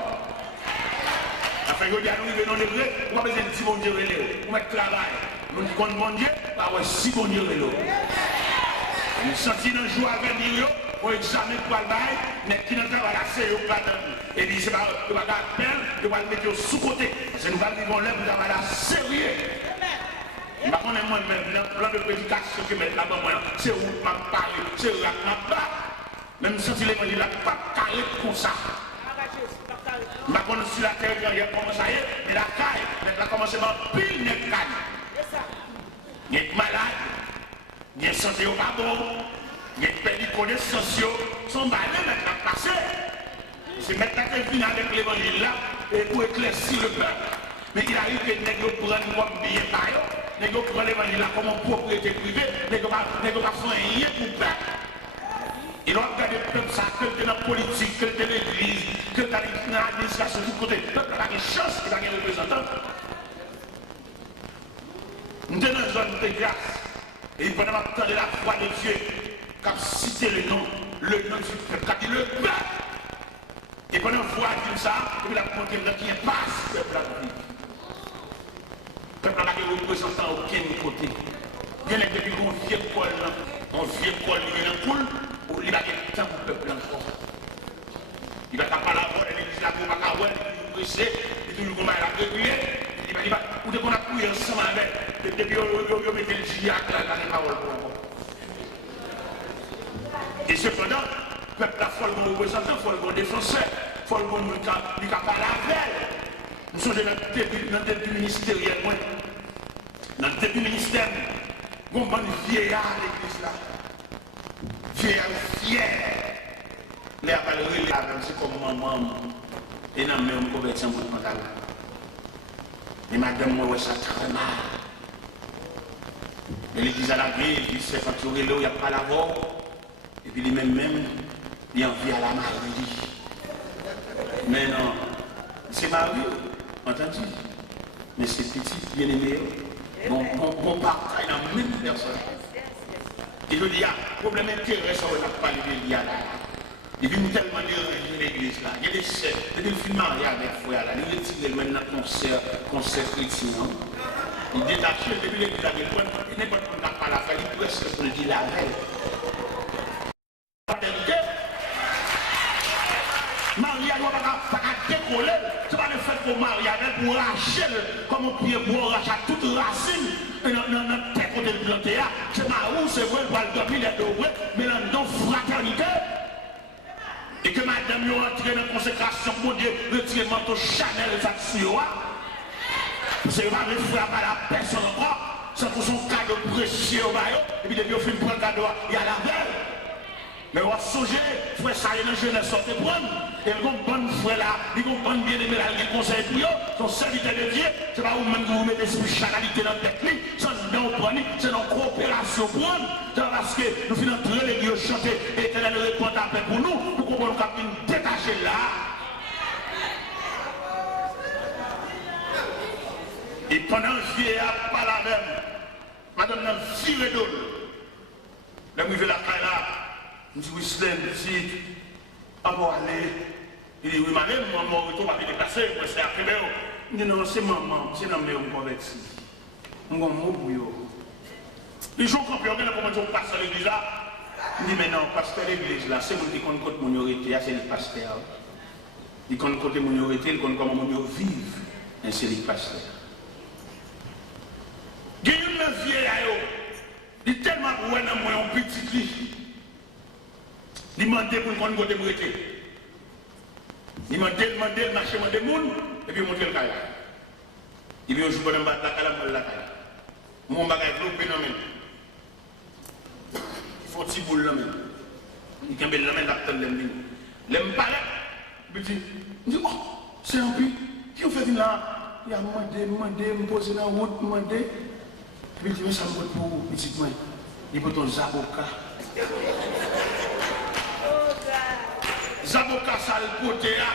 Enfin, je dis à nous, venons les vrais, on va besoin de si bon Dieu relève. On va travail. Nous disons bon Dieu, bah ouais, si bon Dieu relève. Nous sentons un jour à venir, on examine pour le bail, mais qui n'a pas la c'est au plat. Et puis, c'est pas la peine de le mettre sous côté. Parce que nous allons là, nous avons la sérieux. Je ne sais pas moi-même, le plan de prédication que je mets là-bas, c'est où je parle, c'est où je parle. Même si l'évangile n'a pas carré comme ça. Je ne sais pas si la terre il a commencé à y aller, mais la caille, elle a commencé à pile de caille. Il y a malade, il y a santé au pardon, il y a perdu connaissance, son balai maintenant passé. C'est maintenant qu'il finit avec l'évangile là, et pour éclaircir le peuple. Mais il arrive que les nègres prennent comme bien par eux, les nègres prennent l'évangile là comme une propriété privée, les nègres ne font rien pour le peuple. Ils ont regardé comme ça, que dans la politique, que dans l'église, que dans l'administration, tout côté. Le peuple a des chances qu'il a des représentants. Nous sommes dans une zone de grâce. Et pendant que de la foi de Dieu, qui a cité le nom du peuple, qui a dit le peuple. Et pendant que la foi dit ça, il a montré qu'il n'y a pas ce peuple à vivre. Le peuple n'a pas de représentant à aucun côté. Il y a depuis qu'on vient col, on vient col, il y a un cool. Il va y avoir temps pour le peuple encore. Il va pas la voix, il va pas la voix, il va presser, il va toujours la régulier, il va dire, ou de qu'on a couillé ensemble avec, depuis on met le giac là, dans les paroles pour encore. Et cependant, le peuple a folle mon représentant, folle mon défenseur, folle mon monde qui a parlé avec. Nous sommes dans le début ministériel, dans le début ministère, on va nous vieillard à l'église là. Vieillard fier. Les appels relais, c'est comme maman. Et non, mais on convertit en bout de pantalon. Et madame, moi, ça très mal. Mais l'église à la grille, il s'est facturé là, il n'y a pas la voix. Et puis lui-même, il envie à la Marie. Mais non, c'est Marie, entendu. Mais c'est petit, bien aimé. Mon partage dans la même personne. Et je dis, il y a un problème intéressant, on n'a pas parlé de là. Et puis, nous tellement dérangé l'église là. Il y a des chefs, il y a des films mariés avec frère là. Ils retirent maintenant concert chrétien. Ils détachent, depuis l'église là, il n'est pas de n'a pas la faire, il presque pour le dire la veille. Maria ne va pas décoller, c'est pas le fait que Maria pour Rachel, comme on peut pour Rachel toute racine, et dans tel côté de planté, c'est marrant, c'est vrai, pour le dormir les deux, mais dans fraternité. Et que madame est entrée dans la consécration pour Dieu, retirer le manteau Chanel, ça sur c'est pas le frère à la personne encore, c'est pour son cadeau précieux au maillot, et puis depuis au fin de le cadeau, il y a la veille. Mais on va songer, frère, ça y est, dans la jeunesse, sortez prendre. Et le bon frère là, il comprend bien aimé là, il conseille pour eux, son serviteur de Dieu, c'est pas vous-même que vous mettez spiritualité dans la tête, c'est dans c'est dans coopération pour nous. C'est parce que nous finissons très les dieux chanter et éternel répond à paix pour nous, pour qu'on puisse détacher là. Et pendant le vieillard, pas la même, madame n'a viré d'eau. Là, je vais la caille là. Je dis, oui, c'est dit, à moi aller. Il dit, oui, madame, mon retour va me déplacer, moi, c'est arrivé. Il dit, non, c'est maman, c'est non, mais on va convertir. On va mourir. Les gens qui ont pu comment on passe à l'église là. Il dit, mais non, pasteur l'église là, c'est moi qui compte contre minorité, c'est le pasteur. Il compte contre minorité, il compte comment on vive, c'est le pasteur. Il y a une vieille il est tellement pour un petit lit. Il demande pour qu'on côté brûler. Il demande le marché de monde et puis monter le caillou. Il vient jouer dans la caillou. Mon bagage est dans même. Il faut petit boule là même. Il cambe là même la tête de l'aime pas là. Il dit oh, c'est un peu qui ont fait là. Il a demandé, me poser dans la route, demandé. Et puis il dit ça me pour petit moi. Il peut ton zaboka. Zaboka ça le côté là.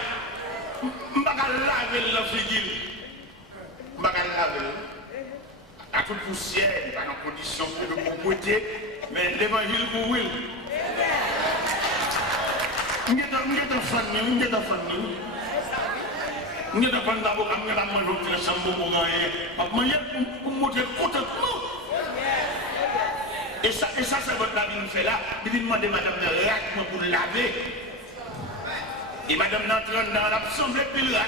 M'baka laver la figure. M'baka laver. À toute poussière, pas dans condition de propreté, mais l'évangile pour oui. Nous sommes famille, nous sommes famille. Nous sommes famille d'abord, nous sommes famille de chambre pour gagner. Pour montrer contentement. Et ça, c'est votre avis nous fait là. Il demande à madame de rac pour laver. Et madame d'entrer dans l'absence, puis le rac.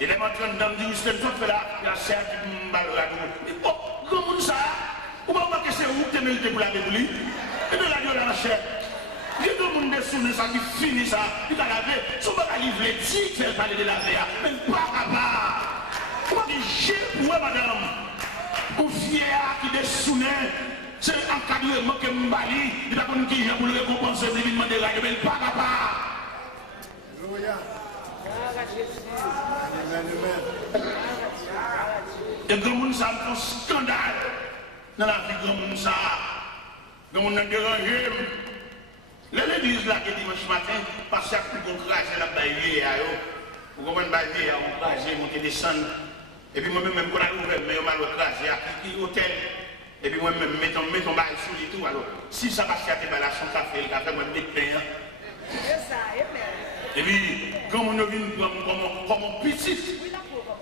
Et les matrons dans le ministère fait là, il y a certes une balle à nous. Oh, comment ça? Comment que c'est où tu mérites pour la débouler? Et puis la gueule à la chair. Il y a tout le monde des ça qui finit ça, il va laver. Si on va livrer 10, c'est pas de laver. Mais pas capable. Comment dire, j'ai pour madame, pour fier qui dessoune, c'est encadrement que m'bali, il va comme qui pour le récompenser, il demande de la mais pas capable. Et grand monde ça fait un scandale dans la vie de grand monde ça. Grand monde a dérangé. L'église là qui est dimanche matin, parce qu'il y a plus de craser la baille à eux. Vous comprenez la baille à craser, monter, descendre. Et puis moi-même, quand on a ouvert, mais on m'a craser à qui hôtel. Et puis moi-même, mettons baille sous les tout. Alors, si ça passe à tes balles, son café, le café, moi, je mets pain. Et puis, quand on vient comme un petit,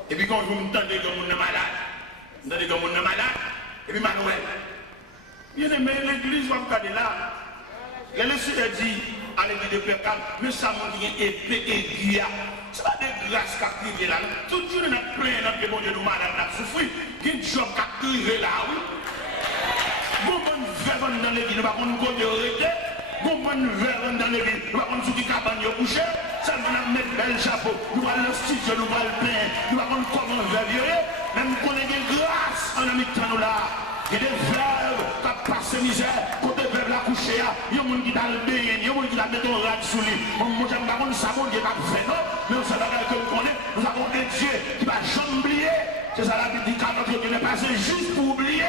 et puis quand vous m'entendez comme on est malade, vous entendez comme on est malade, et puis Manuel, bien aimé, l'église va regarder là. Le Seigneur dit à l'église de Pécam, mais ça m'a dit épée et guilla. C'est pas des grâces qui arrivent là. Tout le monde a plein de bon Dieu, nous malades, nous souffrons. Il y a un job qui arrive là, oui. Bon, on dans l'église, nous ne pouvons pas arrêter. Bon, on dans l'église, nous ne pouvons pas qui cabane coucher. Ça va mettre bel chapeau. Nous allons le studio, nous allons le plein. Nous allons comment faire virer. Même qu'on ait des grâces en amitant nous là. Il y a des verbes qui passent misère. Quand des verbes la coucher, il y a des gens qui ont le bain, il y a des gens qui ont mis un rat sous lui. Moi, j'aime pas qu'on savon qui est pas fait, non? Mais on sait pas que nous connaissons. Nous avons un Dieu qui va jamais oublier. C'est ça la Bible dit quand notre Dieu n'est pas juste pour oublier.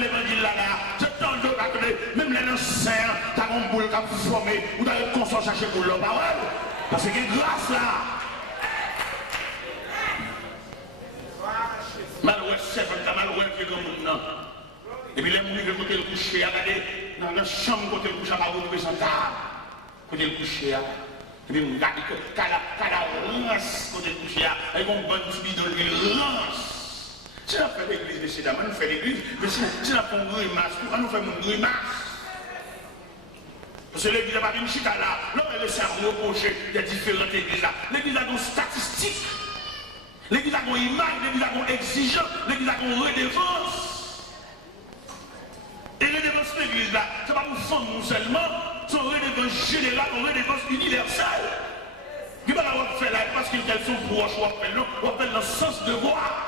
l'évangile là, je t'en donne à côté, même les anciens, t'as un boule qui a formé, ou t'as une conscience chercher pour leur parole. Parce qu'il y a grâce là. Malheureux, c'est pas malheureux qui est comme nous. Et puis les gens qui côté le coucher, regardez, dans la chambre côté le coucher, à retrouver son table. Côté le coucher, et puis regarde que quand la lance côté le coucher, avec une bonne bidon, il lance. Si on fait l'église, messieurs, dames, on fait l'église, mais si on fait une grimace, on nous fait une grimace. Parce que l'église n'a pas une chita là, l'homme est laissé à reprocher, il y a différentes églises là. L'église a une statistique, l'église a une image, l'église a une exigence, l'église a une redevance. Et redevance de l'église là, ce n'est pas pour femmes seulement, c'est une redevance générale, une redevance universelle. Il va l'avoir fait là parce qu'elles sont proches, ou appellent dans le sens de voir.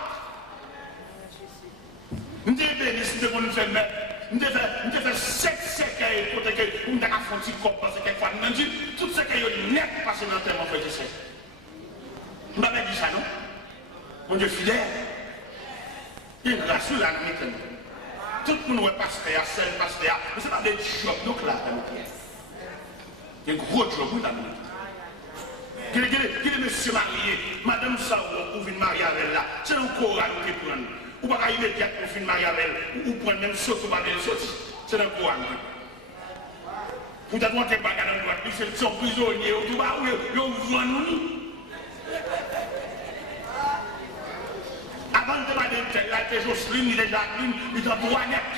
Nous devons bénir si nous nous faisons mettre. Nous devons 7 séquelles pour que nous ayons un petit corps parce que quelquefois nous disons tout ce qui est net passé dans le terme en fait. Nous n'avons pas dit ça, non? Mon Dieu fidèle. Il y a une grâce là, nous. Tout le monde est pasteur, seul pasteur. Mais ce n'est pas des jobs, donc là, il y a un gros job, nous l'avons. Quel est monsieur marié? Madame Sao, ou vient marier avec là. C'est un choral qui prend. Ou pas immédiatement pour finir marier avec elle, ou prendre même saut ou pas bien sauter. C'est un choral. Vous avez monté pas dans le droit, c'est son prisonnier, ou tout va, ou vous en nous. Avant de parler de là, c'est Jocelyne, il est Jacqueline, il est en Antoinette.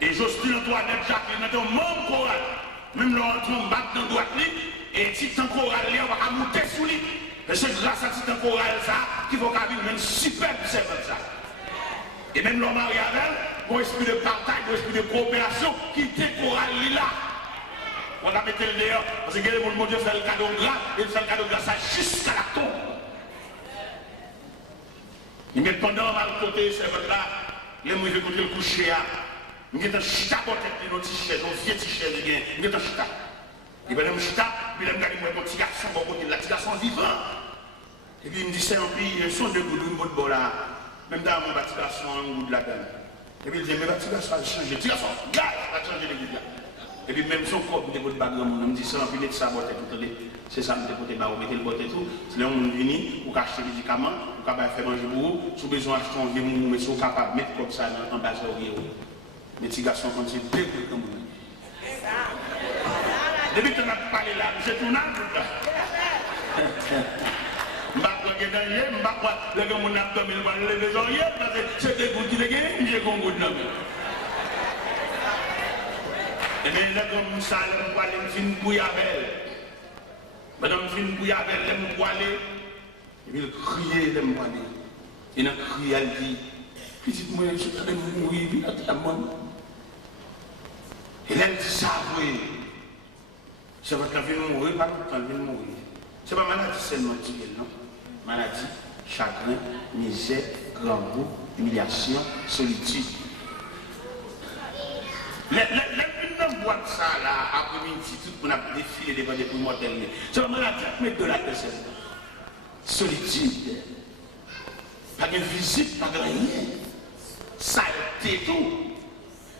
Et Jocelyne, Antoinette, Jacqueline, c'est un même choral. Même l'autre, on bat dans le droit, et si c'est un choral, on va monter sous lui. Et c'est grâce à ce choral, ça, qu'il faut qu'il y ait une superbe servante, ça. Et même l'homme marié avec elle, un esprit de partage, un esprit de coopération qui décoral là. On va mettre le dehors, parce que le monde Dieu fait le cadeau gras, et il fait le cadeau gras ça jusqu'à la tombe. Mais pendant mal côté, c'est votre là, les gens qui côté le coucher, il y a un chita pour tête de nos t-shirts, nos vieux t-shirts, il y a un chita. Il y a un chita, puis il y a un petit garçon, un petit garçon vivant. Et puis il me dit, c'est un pays, ils sont de bout là. Même dans mon bâtiment, un bout de la dame. Et puis il dit, mais bâtiment, ça va changer. Tu vas changer l'église là. Et puis même son corps, il me dit, on me dit, c'est un peu de ça, c'est ça, je vais mettez le botte et tout. C'est là où on vient, ou acheter des médicaments, ou faire manger pour vous, si vous avez besoin d'acheter un vieux mou, mais si vous êtes capable de mettre comme ça en bas de l'oreille. Les petits garçons, quand c'est deux coups comme vous. Depuis que tu as parlé là, c'est tout là. Je ne sais pas si le gars mon abdomen va lever les oreilles, parce que c'est des gouttes qui les gagnent, j'ai un goût de nom. Et bien là, comme ça, je vais aller me bouillir avec elle. Madame me bouillir avec elle, je vais aller. Et puis il criait, je vais aller. Il a crié, elle dit, petite moi, je vais mourir, il a dit à moi. Et elle dit ça, oui. C'est votre vie de mourir, pas tout le temps, elle vient mourir. Ce n'est pas maladie seulement qui est, non? Maladie, chagrin, misère, grand goût, humiliation, solitude. Les boîtes ça là, après-midi, tout le monde a défilé devant des pour mortels. C'est pas maladie, mais de la personne. Solitude. Pas de visite, pas de rien. Saleté tout.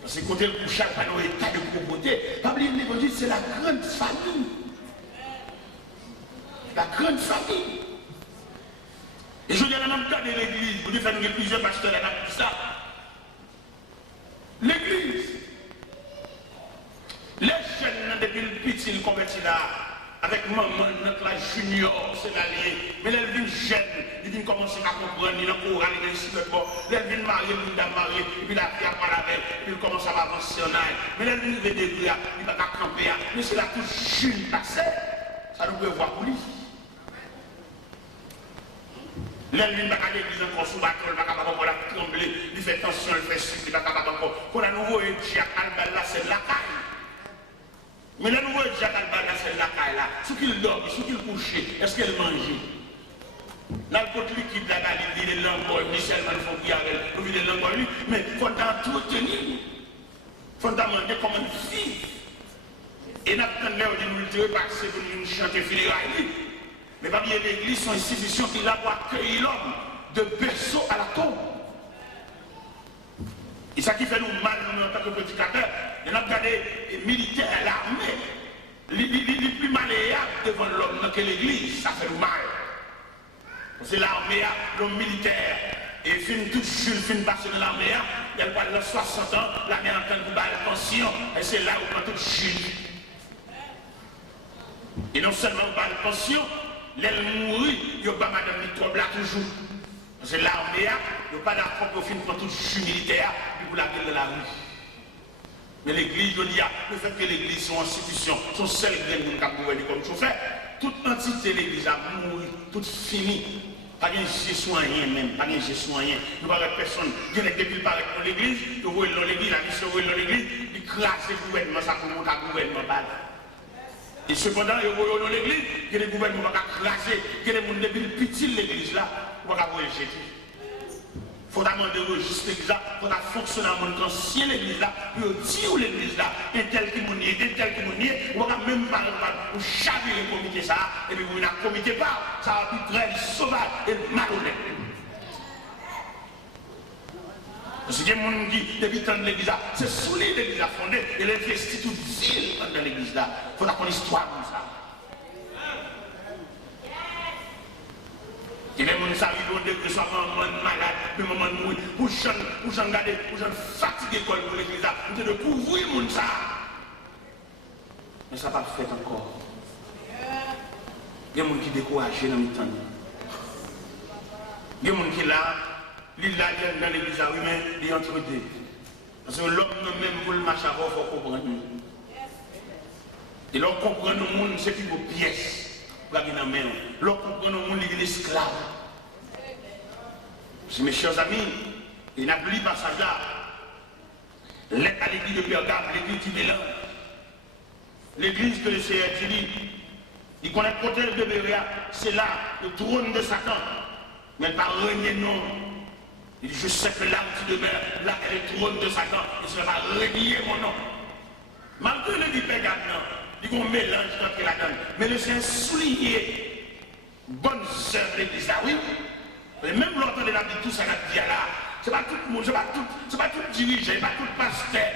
Parce que quand elle couche pas dans l'état de pauvreté, pas oublier l'évangile, c'est la grande famille. La grande famille. Et je dis à la même temps de l'église, vous devez faire plusieurs pasteurs là tout ça. L'église. Les jeunes, depuis le petit, ils convertis là, avec maman, notre la junior, c'est l'allié. Mais les viennent jeunes, ils viennent commencer à comprendre, ils ont courant, ils viennent ici, les viennent marier, ils viennent marier, et puis la fille a parlé avec, et puis ils commencent à avancer en âge. Mais les viennent des débris, ils vont camper, mais c'est la touche jeune passée, ça nous peut voir pour lui. L'ennemi n'a pas d'église encore sous bateau, il n'a pas capable de trembler, il fait tension, il fait sucre, il n'a pas capable encore. Pour la nouveau Dieu Albert là, c'est la caille. Mais le nouveau Dieu Albert là, c'est la caille là. Ce qu'il dort, ce qu'il couche, est-ce qu'il mange? L'alcool liquide là, il dit les langues, Michel, il faut qu'il y ait les langues, mais il faut entretenir. Il faut demander comment vivre. Et nous avons dit parce que nous chantons Philéraï. Mais parmi l'église, sont institutions qui là pour accueillir l'homme de berceau à la tombe. Et ça qui fait nous mal, nous, en tant que prédicateurs, et nous avons regardé les militaires, l'armée, les plus malléables devant l'homme que l'église, ça fait nous mal. C'est l'armée, l'homme militaire, et fin tout jeune, fin passer dans l'armée, elle parle de 60 ans, l'armée entend pour la pension, et c'est là où on tout jeune. Et non seulement on parle de pension, l'aile mourit, il n'y a pas madame Mitrobe là toujours. C'est l'armée, il n'y a pas d'accord pour finir pour tout jeune militaire, puis pour la gueule de la rue. Mais l'église, je dis, le fait que l'église soit institution, son seul grain de gouverner comme chauffeur, toute entité de l'église a mouru, toute finie. Pas de soigné même, pas de soigné. Nous n'avons personne. Il y a depuis paraître dans l'église, nous voyons dans l'église, la mission dans l'église, il crasse le gouvernement, ça pour monter le gouvernement bas. Et cependant, il y a dans l'église, il y a des gouvernements qui ont crassé, il y a des gens depuis le petit de l'église là, pour avoir le jeter. Il faut demander au registre l'église là, il faut fonctionner dans le ancien l'église là, pour dire l'église là, un tel qui m'ont nié, un tel qui m'ont nié, on va même pas pour chavirer le comité ça, et puis vous n'avez comité pas, ça va être très sauvage et malhonnête. Parce qu'il y a des gens qui, depuis le temps de l'église là, c'est sous l'église là fondée, et les investit toute ville dans l'église là, il faut avoir une histoire comme ça. Et les gens qui arrivent au degré, soit malade, puis maman mourir, pour j'en garder, pour j'en fatiguer pour l'église là, pour de couvrir les gens ça. Mais ça n'a pas fait encore. Il y a des gens qui découragent dans le temps. Il y a des gens qui là, ils là dans l'église là, oui, mais ils entre deux. Parce que l'homme même pour le marcher avant, il faut comprendre. Et l'on comprend le monde, c'est plus vos pièces. L'on comprend le monde, il est esclave. Mes chers amis, il n'a plus pas ça là. Lettre à l'église de Pergame, l'église du Mélan. L'église que le Seigneur dit, il connaît le côté de Béréa, c'est là le trône de Satan. Mais pas régner non. Il dit, je sais que là où tu demeures, là est le trône de Satan, et ça va régner mon nom. Malgré le dit Pergame, il y a un mélange entre la donne. Mais le Seigneur souligné bonne sœur de l'église là, oui. Et même l'autre de la vie, tout ça l'a dit là. Ce n'est pas tout le monde, ce n'est pas tout dirigeant, ce n'est pas tout pasteur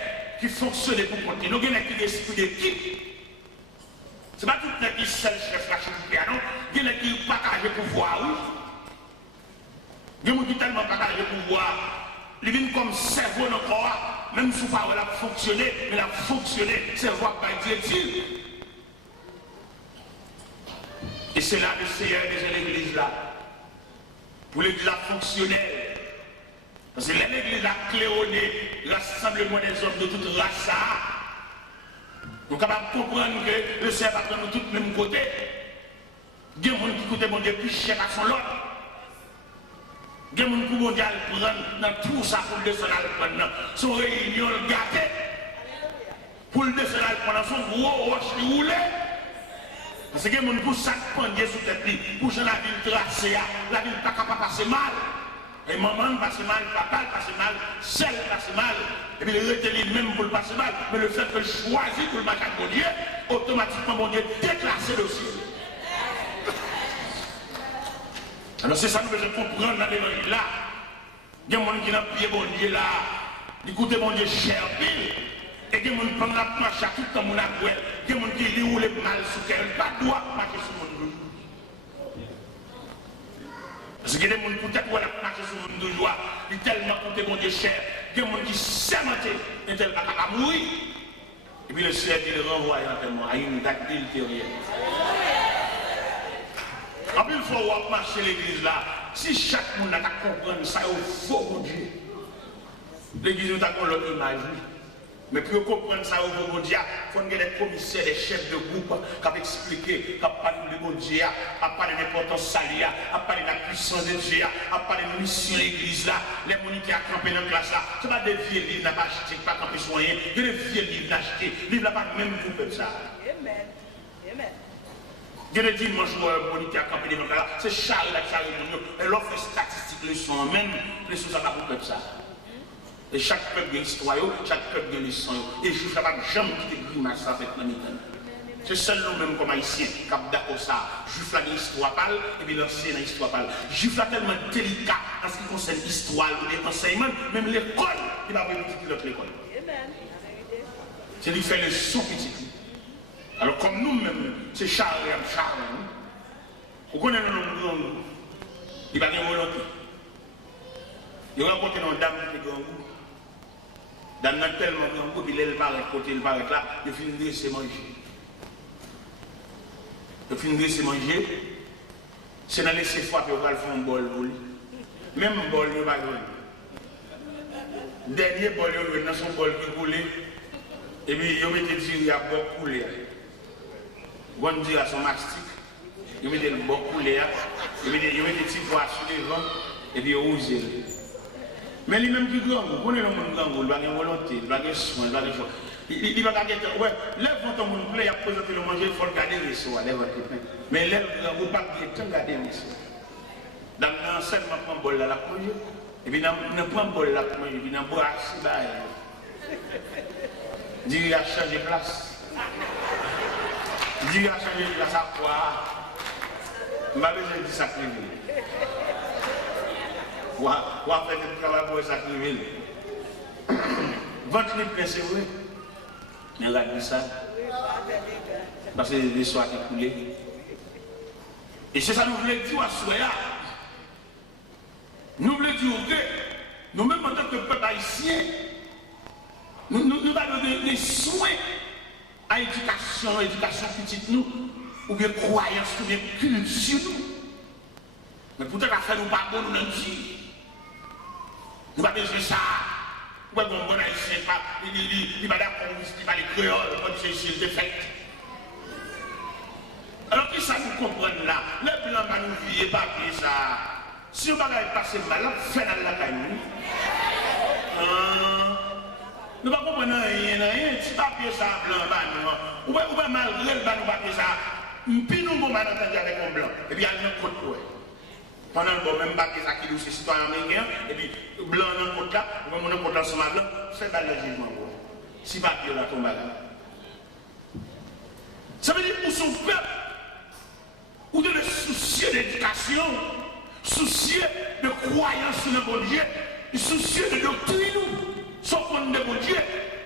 qui fonctionne pour compter. Nous avons un esprit d'équipe. Ce n'est pas tout le monde qui seul chef la chef du piano. Il y a qui partagent le pouvoir, oui. Il y a qui tellement partagent le pouvoir. Ils viennent comme cerveau dans le corps, même si elle a fonctionné, mais elle a fonctionné, cerveau par directive. Et c'est là le Seigneur de l'église là. Pour l'église fonctionnelle. Parce que l'église a cléoné rassemblement des hommes de toute race. Nous sommes capables de comprendre que le Seigneur va prendre tous le même côté. Il y a des gens qui écoutent mon Dieu plus cher à son lot. Il y a des gens qui vont prendre dans tout ça pour le descendre à prendre. Son réunion gâtée. Pour le descendre à prendre son gros roche qui roule. Parce que les gens pour ça pendier sous tête, pour que la ville tracée, la ville pas capable de passer mal. Et maman passe mal, papa passe mal, celle passe mal. Et puis le retenir même pour le passer mal, mais le fait que je choisis pour le battre mon Dieu, automatiquement mon Dieu déclassé le ciel. Alors c'est ça que nous devons comprendre dans l'évangile là. Il y a des gens qui n'ont pas mon Dieu là, écoutez mon Dieu cher pile. Et il y a des gens qui prennent la marche à tout le temps, il y a des gens qui roulent mal sur terre, pas droit marcher sur mon dos. Parce qu'il y a des gens qui peut-être marcher sur mon dos, ils tellement compté mon Dieu cher, il y a des gens qui s'aimentent, et tellement à mourir. Et puis le ciel dit le renvoie à une date ultérieure. En plus, il faut marcher l'église là. Si chaque monde a compris ça, il faut mon Dieu. L'église nous a l'autre image. Mais pour comprendre ça, il faut qu'il y ait des commissaires, des chefs de groupe qui ont expliqué, qui ont parlé de bon Dieu, qui ont parlé de l'importance salia, qui ont parlé de la puissance de Dieu, qui ont parlé de mission de l'église là, les gens qui ont campé dans la classe là. Ce n'est pas des vieux livres qui n'ont pas acheté, qui n'ont pas campé sur rien. Il y a des vieux livres qui ont acheté, les livres n'ont pas même pour comme ça. Amen. Amen. Il y a des dimanches où les gens qui ont campé dans la classe, c'est Charles qui a et l'offre statistique, le son, même les choses n'ont pas pour comme ça. Et chaque peuple a une histoire, chaque peuple a une leçon. Et je ne sais pas jamais quitter grimace avec la méthode. C'est seul nous-mêmes comme haïtiens qui sommes d'accord ça. Juif là, l'histoire parle, et puis l'ancien l'histoire parle. Juif là, tellement délicat en ce qui concerne l'histoire ou les enseignements, même l'école, il va venir de l'autre école. C'est lui qui fait le son petit. Alors, comme nous-mêmes, c'est Charles. Vous connaissez le nom de il va gagner volonté. Il va rencontrer une dame qui est grand goût. Dame n'a tellement grand goût qu'il est paraît côté, il paraît là, il finit de se manger. Il finit de se manger. C'est dans les 6 fois qu'il va faire un bol pour lui. Même un bol, il va gagner. Dernier bol, il va dans son bol qui coule. Et puis, il met il y a beaucoup couler. On dit à son mastic. Il met le bon couler, il met des petits pois sur les vents, et puis il ose. Mais lui-même qui grand, vous connaissez le monde grand, il va avoir volonté, il va avoir soin, il va avoir choses. Il va garder, ouais, lève quand on plaît, il a présenté le manger, il faut le garder les soins, lève votre pain. Mais lève grand, vous ne pouvez pas garder les soins. Dans l'enseignement, on prend un bol là pour manger, et puis on prend un bol là pour manger, et puis on boit assis là. Il a changé de place. Il a changé de place à quoi? Je n'ai pas besoin de sacrifier. Ou à faire du travail pour sacrifier. Votre livre, c'est vrai. Mais regardez ça. Parce que l'histoire qui coulée. Et c'est ça que nous voulons dire à Soya. Nous voulons dire que nous-mêmes en tant que peuple haïtien, nous avons des soins à l'éducation petite nous. Ou bien croyance, ou bien culture. Mais peut-être à faire nous pas bon, nous l'avons dit. Nous n'avons pas besoin de ça. Nous n'avons pas besoin de ça. Il va d'accord, il va les créoles, il va dire des fêtes. Alors, qui ça nous comprend là? Le plan va nous vier papier ça. Si on va passer mal, on fait dans la caille. Nous ne comprenons rien. Si papier ça, blanc, ou bien malgré le papier ça. Puis nous avons entendu avec un blanc, et puis il y a un côté pour pendant le bon même paquet ça qui nous c'est citoyen américain, et puis blanc dans le côté là, nous avons un côté ensemble blanc, c'est pas le jugement. Si papier là tombe là. Ça veut dire pour son peuple, ou de le soucier d'éducation, soucier de croyance sur le bon Dieu, soucier de doctrine, sans prendre de bon Dieu,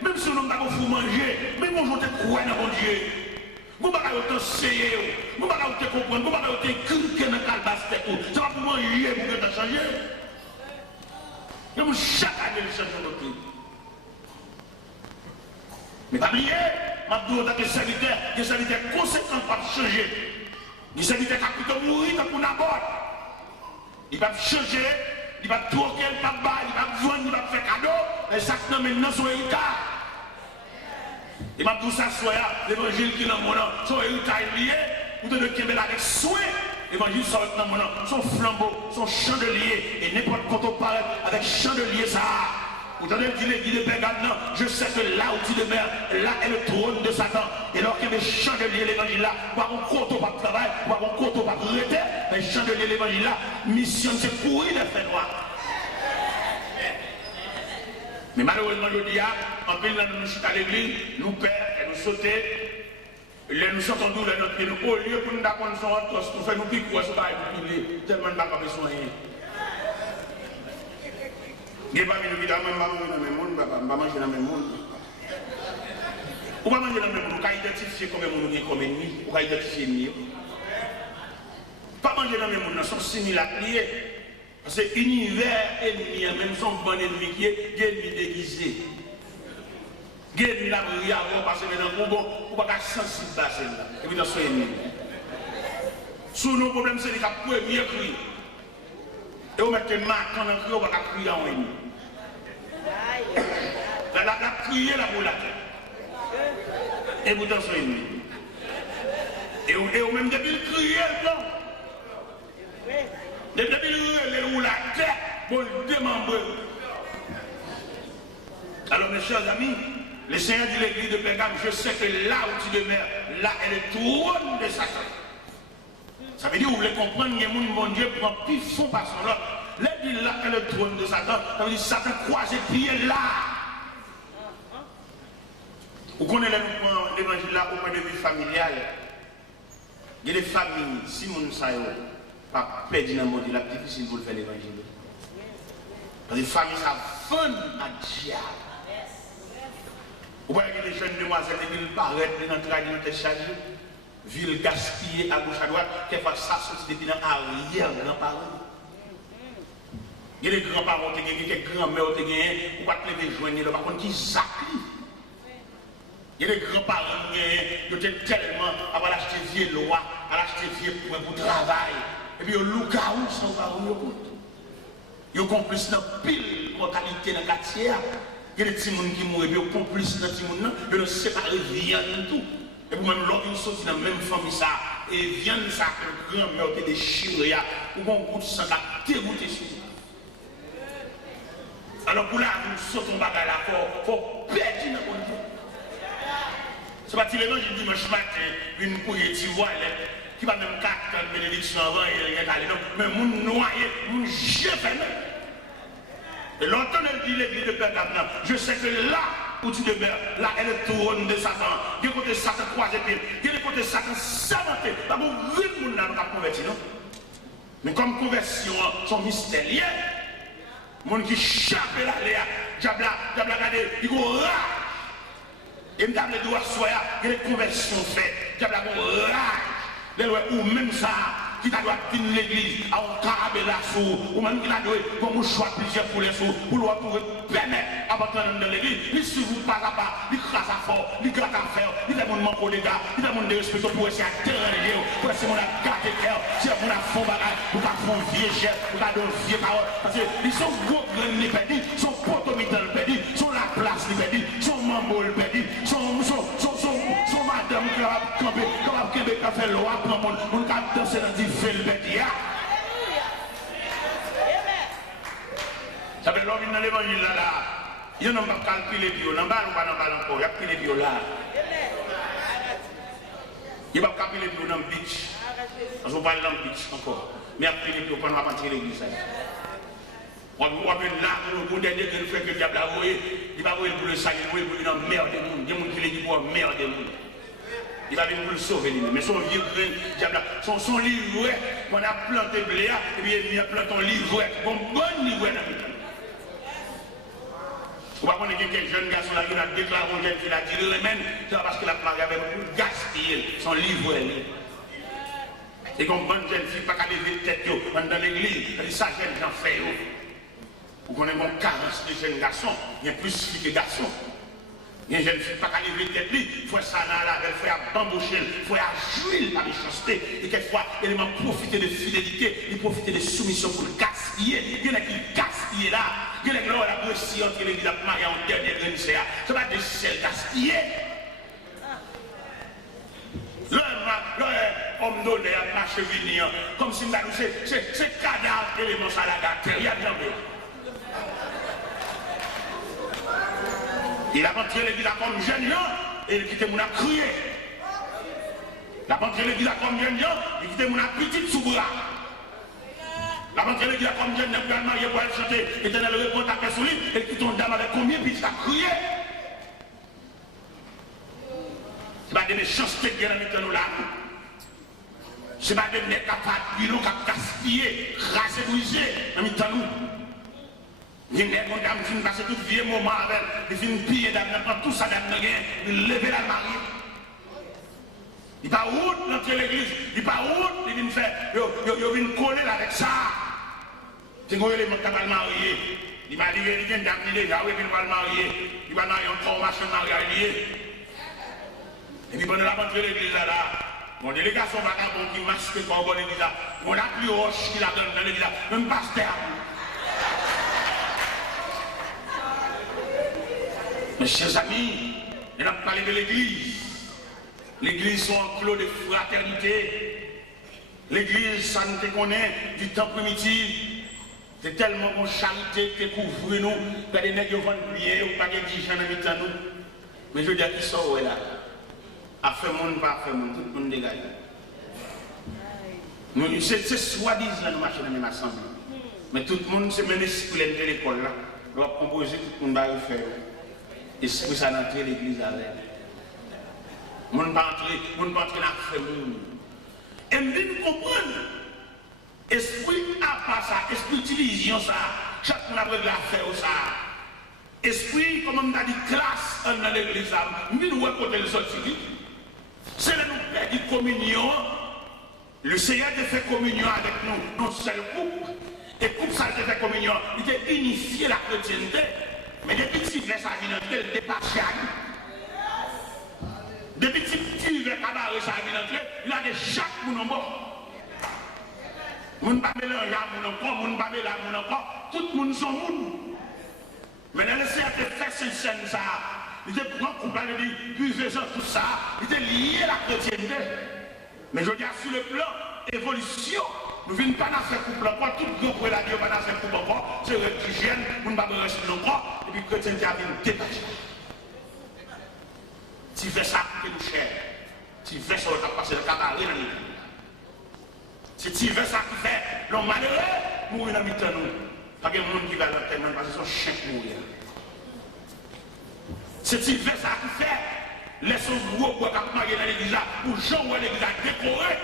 même si on n'a pas pour manger, même on te croit dans bon Dieu. Vous ne pouvez pas essayer, vous ne pouvez pas comprendre, vous ne pouvez pas cliquer dans le calebasse. Ça va pour manger pour que tu changes. Et chaque année, nous changeons notre vie. Mais pas oublier, je dis aux serviteurs conséquents pour changer. Les serviteurs qui peuvent mourir pour n'abord. Ils peuvent changer, ils peuvent troquer, ils peuvent battre, ils peuvent vendre, ils peuvent faire cadeau. Et ça, maintenant, sont héritage. Et m'a tout ça soit l'évangile qui est dans mon nom, son héritage lié, ou de Québec avec soin, l'évangile sort dans mon nom, son flambeau, son chandelier, et n'importe quand on parle avec chandelier ça. Vous entendez dire le Père non, je sais que là où tu demeures, là est le trône de Satan. Et alors qu'il y a des chandeliers l'évangile là, pas mon côté pas de travail, pas mon côté pas de retraite, mais chandelier l'évangile là, mission c'est courir les faits noirs. Mais malheureusement, je dis, en plus, nous sommes à l'église, nous perdons, nous sautons, nous sortons d'où notre pied, au lieu pour nous apprendre son autre, nous faisons nous piquer, nous piquer, tellement nous n'avons pas besoin de rien. Il n'y a pas de vie, je ne vais pas manger dans le même monde, je ne vais pas manger dans le même monde. On va manger dans le même monde, on va identifier combien de monde comme ennemi, on va identifier l'ennemi. Pas manger dans le même monde, sont similaires. Parce que l'univers ennemi, même son bon ennemi qui est ennemi déguisé. Ennemi là, il y a parce que maintenant, on va pas sensible passer là. Et puis dans son ennemi. Sous nos problèmes, c'est les premiers cris. Et on met un marque en cri, on va crier en ennemi. La crier là pour la terre. Et vous dans son ennemi. Et on même depuis le crier le plan. Depuis le la terre, pour le démembrer. Alors mes chers amis, le Seigneur dit l'église de Pergame, je sais que là où tu demeures, là est le trône de Satan. Ça veut dire, vous voulez comprendre, il y a mon Dieu prend plus fond par son lot. Là, il dit là est le trône de Satan. Ça veut dire, Satan croise et pied là. Vous connaissez l'évangile là au point de vue familial. Il y a des familles, si mon sayo pas perdu dans le monde, il est difficile pour faire l'évangile. Parce que les familles ça fun à diable. Vous voyez que les jeunes demoiselles qui paraissent dans le train de chargé, ville gaspillée à gauche à droite, quelquefois ça sortit depuis l'arrière grands-parents. Il y a des grands-parents qui ont quelques grands-mères qui ont gagné, ou pas te lever joindre, par contre qui s'appuient. Il y a des grands-parents qui ont tellement à l'acheter vieux loi, à l'acheter vieux pour travail. Et puis, ils ont loué sans parole. Ils ont complice dans pile mortalité dans le quartier. Il y a des petits gens qui mourent, ils ont complice dans les petits gens, ils ont séparé rien du tout. Et puis, même l'autre, ils sont dans la même famille, ça, et viennent ça, que le grand-mère te déchiré, ou un coup de sang qui a dégoûté sur ça. Alors, pour là, nous sautons bagarre là, il faut perdre dans le monde. C'est pas si l'évangile dimanche matin, une couille de voile, qui va même 4 bénédictions avant et rien d'aller, mais mon noyé, mon jeté. Et longtemps, elle dit l'église de Pergamon, je sais que là où tu demeures, là, elle est trône de Satan. Du côté Satan, 3 épées, du côté Satan, savanté. Pas pour le monde là, nous converti, non? Mais comme conversion, sont mystérieux, les gens qui chappent là, diable, regardez, ils vont rage. Et m'dame les doigts soya, il y a des conversions faites, diable a rage, ou même ça, qui t'a doit finir l'église, à un carabella sous, ou même qui t'a doit, comme choix plusieurs pour les sous, pour le pouvoir permettre à partir de l'église, il suit pas à pas, il crasse à fort, il gratte à faire, il demande mon pour les gars, il demande des respects pour essayer à terrainer, pour essayer de garder cœur, si on a fond bagage, pour pas faire un vieux chef, pour pas donner vieux parole, parce qu'ils sont gros grains les perdus, sont potomital perdus, sont la place les perdus, sont mambo les perdus, sont madame qui va camper, qui va faire loi, pour mon cap danser dans des villes perdus. Ça fait l'homme dans l'évangile là, il n'y a pas calculé bio, dans le bas ou pas dans le bas encore, il y a calculé bio là. Il n'y a pas calculé bio dans le beach, parce qu'on parle dans le beach encore, mais il y a calculé bio pendant qu'on va rentrer l'église. On va là, on dernier que nous fait que le diable a voyé, il va voir pour le salut, il va voir pour une merde des monde, des gens qui les disent pour une merde des monde. Il va venir pour le sauver, mais son vieux grain, diable, son livret, on a planté blé, et puis il a planté un livret, un bon livret dans le temps. On va connaître quelques jeunes garçons là qui ont déclaré une jeune fille, il a dit remède, c'est parce que la mariée avait beaucoup gaspillé son livret. Et comme bonne jeune fille, pas qu'à lever tête dans l'église, elle dit ça, jeune j'en fais. Vous connaissez mon carence de jeunes garçons, il y a plus de filles que garçons. Il y a une jeune fille pas qu'à lever tête, il faut ça dans la, il faut bamboucher, il faut jouer la méchanceté. Et quelquefois, il m'a profité de fidélité, il profite de soumission pour le gaspiller. Il y en a qui gaspillent là. Il y en a qui ont la boussille entre l'église et Marie en dernier grain. Ce n'est pas des sels gaspillés. L'homme donné à marcher venir, comme si c'est cadavre élément ça la gâte. Il y a jamais. Il a rentré l'église comme jeune et il quitté mon a crié. Il a rentré l'église comme jeune et il quitté mon a petite sous bras. Il a rentré l'église comme jeune et il a marié pour aller chanter. Et il a le répondre à sur lui et il quitte une dame avec combien puis il a crié. Ce n'est pas des méchancetés qui sont dans nous là. Ce n'est pas des nez capables de nous gaspiller, raser, briser dans nous. Il y a des gens qui passent tout vieux moment avec, ils finissent piller, ils prennent tout ça, ils lèvent la mariée. Il pas route dans l'église, il pas route, il vient faire, il vient coller avec ça. C'est un élément qui va le marier. Il m'a dit, il vient d'amener déjà, il va le marier. Il va marier encore machin marié. Et puis pendant la rentrée de l'église là, mon délégation vagabond qui masque pour bon l'église là, on a plus roche qui la donne dans l'église là, même pasteur. Mes chers amis, on a parlé de l'église. L'église sont en clos de fraternité. L'église, ça nous connaît du temps primitif. C'est tellement bon charité qui couvre nous, que les nègres vendent bien, ou pas de gens dans nous. Mais je veux dire, qui sont là? À faire monde, pas à faire monde, tout le monde dégage. C'est soi-disant nous marchons dans la même assemblée. Mais tout le monde, c'est même l'esprit de l'école là. On va composer, tout le monde va le faire. Esprit ça dans l'église avec. Mon pas entrer dans le monde. Et me dit comprendre. Esprit à pas ça, esprit division ça. Chaque monde a la faire ça. Esprit, comme on a dit, classe dans l'église, nous nous côté le sorti. C'est là nous perdons communion. Le Seigneur a fait communion avec nous, notre seul couple. Et couple ça a fait communion, il a initié la chrétienté. Mais depuis que tu fais ça, il a dépassé. Depuis que tu veux cabaret ça, il a dit chaque monde en mort. Moun pa mélange moun encore, moun pa mélange moun encore, tout le monde sont moun. Mais dans le Seigneur a fait cette scène ça, il était prend couple, il dit, puis faisant tout ça, il était lié à la chrétienté. Mais je dis sur le plan évolution, nous ne venons pas dans ce couple encore, tout le monde la Dieu pas dans ce couple encore, c'est réfugié, nous ne pouvons pas rester encore, et puis la chrétienté a bien dépassé. Tu fais ça pour que nous cher, tu fais ça pour passer le cabaret dans l'église. Si tu veux ça qui fait, l'homme malheureux, mourir dans le temps nous. Parce que les gens qui va dans le temps, parce que son chien mourir. Si tu veux ça qui fait, laisse un gros bois qui marié dans l'église, ou Jean ou l'église décoré,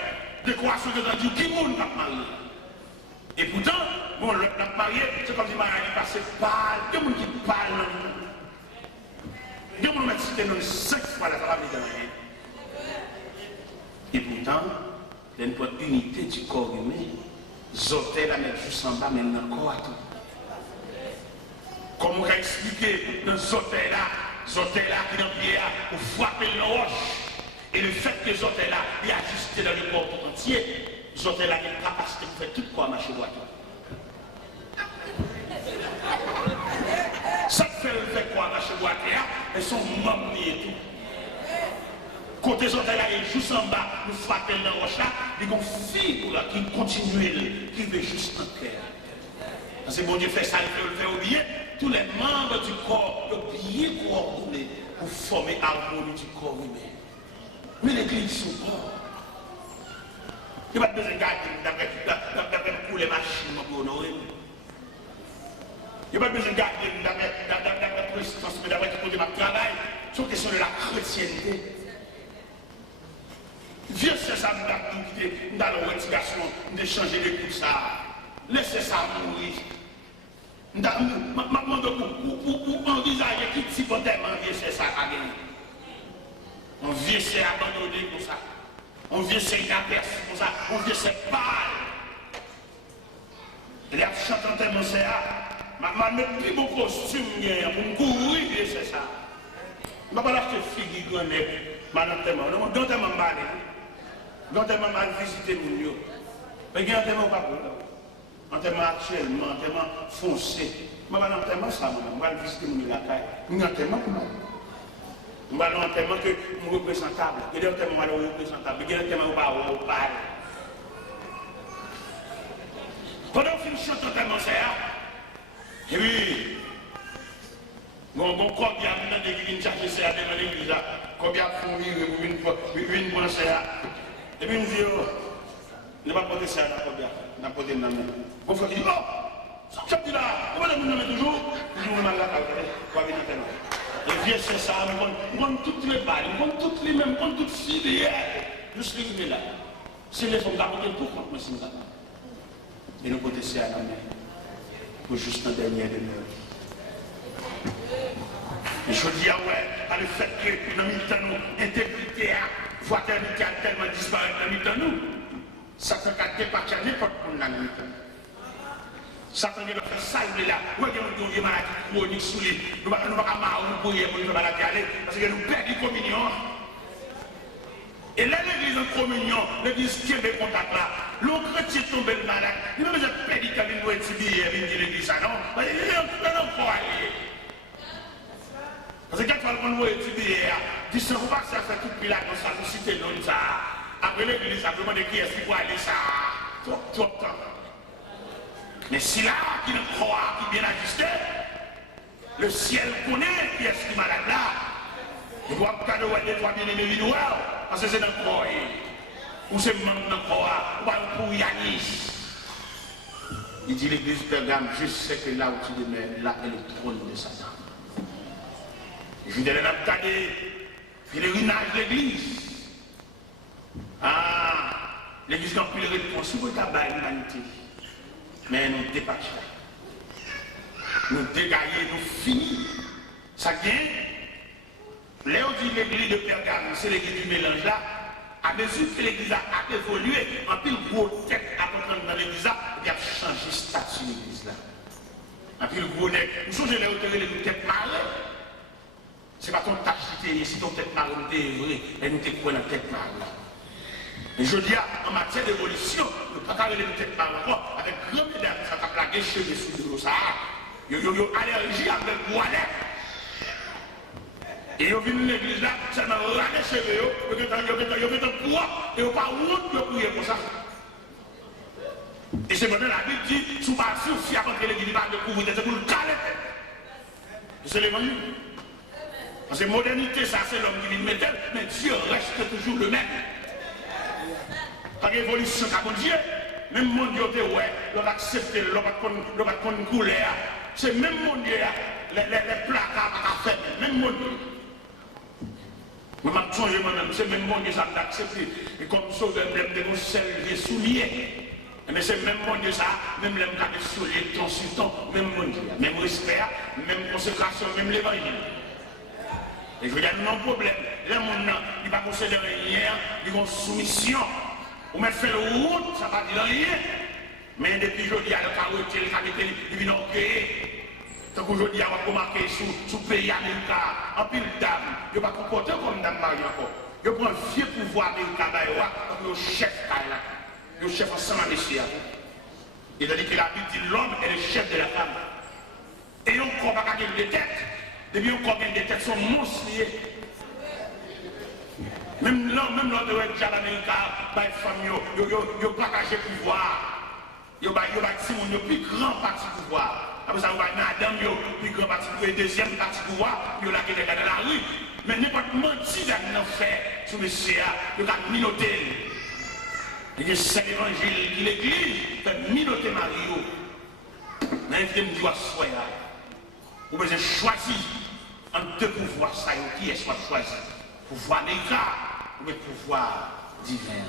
décoration de Dieu, qui monde qui marié. Et pourtant, bon, le marié, c'est comme si marié passé par, il y a des gens qui parlent. Il y a des gens qui cité dans 5 fois la famille de marié. Et pourtant, il y a une unité du corps humain. Zotel la mettre juste en bas, mais dans le corps à tout. Comme on a expliqué dans Zotel là qui est dans le pied, pour frapper le roche. Et le fait que Zotel là, il est ajusté dans le corps tout entier, Zotel là a une capacité pour faire tout le corps marcher droit. Ça fait le fait quoi marcher droit, elles sont membres et tout. Côté Zotel là, il est juste en bas, nous frappons dans le roche là, il y a une fibre qui continue, qui veut juste en cœur. Parce que bon Dieu fait ça, il peut le faire oublier. Tous les membres du corps, le bien coordonné pour former l'harmonie du corps humain. Mais l'église, son corps. Il n'y a pas besoin de garder d'après pour les machines pour honorer. Il n'y a pas besoin de garder d'après pour l'instance, mais d'après pour le travail. C'est une question de la chrétienté. Viens, c'est ça, nous dans la retiration, de changer de tout ça. Laissez ça mourir. Je demande pour envisager qui type de vieux c'est ça à gagner. On vieux c'est abandonné comme ça. On vieux c'est inaperçu comme ça. On vieux c'est pâle. Il y a chanté tellement c'est ça. Je ne plus mon costume pour me courir, c'est ça. Je ne vais pas l'acheter fille qui connaît. Je ne vais pas donc, je vais visiter mon lieu. Mais il y a un thème pas bon. Un thème actuellement, un thème foncé. Je vais un thème ça, je vais visiter mon lieu. Il y a un thème pour moi. Je vais un thème que je suis représentable. Il y a un thème que je suis représentable. Il y a un thème que je suis parle. Pendant que je chante un thème, c'est et puis, mon corps qui a demandé qu'il vienne chercher ça dans l'église. Combien de fois il une pensée. Et puis, il me dit, ne pas porter ça à la porter dans la main. Mon frère dit, oh, ça dit là, on va nous nommer toujours on a la calculé, on va venir tellement. Et vieux, c'est ça, on compte toutes les balles, on compte toutes les mêmes, on compte toutes les filles, juste les là. Si les femmes d'apporter tout contre moi, c'est ça. Et nous porter ça à la main, pour juste la dernière demeure. Et je dis, ouais, à le fait que nous avons intégrité, fraternité a tellement disparu dans nous, Satan a départi à n'importe où dans nous. Satan a fait salver là, où est-ce que nous avons maladie chronique sous lui, nous ne pouvons pas marrer pour nous maladie aller, parce que nous perdons la communion. Et là, l'église en communion, l'église qui est des contacts là, l'autre chrétien tombe malade, il n'a pas besoin de perdre quand il doit être billet, il dit l'église ça, non, parce qu'il est encore allé. Parce que quand on voit étudier, il dit, on va faire tout le là, dans sa cité, non, ça. Après l'église, ça demande qui est-ce qu'il faut aller ça. Trop de temps. Mais si là, qui ne croit, qui bien ajusté, le ciel connaît qui est-ce qui est malade là. Il doit pas cadeau des trois bien-aimés noirs, parce que c'est dans le corps. Ou c'est même dans le corps, ou pour Yanis. Il dit l'église de Pergame, je sais que là où tu demeures, là est le trône de Satan. Je vais regarder Pèlerinage de l'église. Ah, l'église n'a plus de réponse. Si vous avez l'humanité, mais nous dépassons. Nous dégaillons, nous finissons. Ça vient. Là, on dit l'église de Pergame, c'est l'église du mélange là. À mesure que l'église a évolué, en pile gros tête à comprendre dans l'église là, il a changé de statut de l'église là. En pile gros nez, nous changez les hauteurs, les têtes marées. C'est pas ton tâche qui était, si ton tête marée nous était vrai, et nous t'es quoi dans la tête marée. Et je dis, en matière d'évolution, nous ne pouvons pas aller les têtes marées encore, avec grand mesdames, ça t'a plaqué chez les sous de l'eau, ça a. Il y a allergie avec le bois. Et ils viennent à l'église là, seulement ramer chez eux, ils ont un poids, et ils n'ont pas honte de prier pour ça. Et c'est maintenant la Bible dit, sous ma souffle, avant que l'église va découvrir, c'est pour le caler. C'est l'évangile. Parce que modernité, ça c'est l'homme qui vient mettre, mais Dieu reste toujours le même. Par évolution, ça mon Dieu, même mon Dieu, ouais, l'on va accepter, l'on va prendre une couleur. C'est même mon Dieu, les placards à faire, même mon Dieu. Moi, je vais moi-même, c'est même mon Dieu, ça m'a accepté. Et comme ça, je vais me servir souliers. Mais c'est même mon Dieu, ça, même les cas de souliers, consultant, même mon Dieu. Même respect, même consécration, même l'évangile. Et je veux dire, non problème. Les gens, ils ne vont pas considérer rien, ils vont soumission. Ou même faire le route, ça ne va dire rien. Mais depuis aujourd'hui, le carotté, le carotté, il vient orgueiller. Donc aujourd'hui, on va remarquer sous le pays américain, en pile dame, il ne va pas comporter comme dame Marie encore. Il prend un vieux pouvoir américain, comme le chef, le chef ensemble à messieurs. Il a dit que la Bible dit l'homme est le chef de la femme. Et on ne croit pas qu'il y a des têtes, depuis on croit qu'il y a des têtes sont monstrueuses. Même l'homme de l'Amérique, les femmes, ils ont partagé le pouvoir. Ils ont le plus grand parti pouvoir. Après ça, on va madame, puis grand parti pour le deuxième parti pouvoir, puis on a quelqu'un dans la rue. Mais n'importe menti dans nos faits, sur le CA, il y a minoté. Il y a cet évangile qui l'église, il y a minoté Mario. Mais il me doit soyer. Vous pouvez choisir entre deux pouvoirs, ça qui est soit choisi. Pouvoir américain ou le pouvoir divin.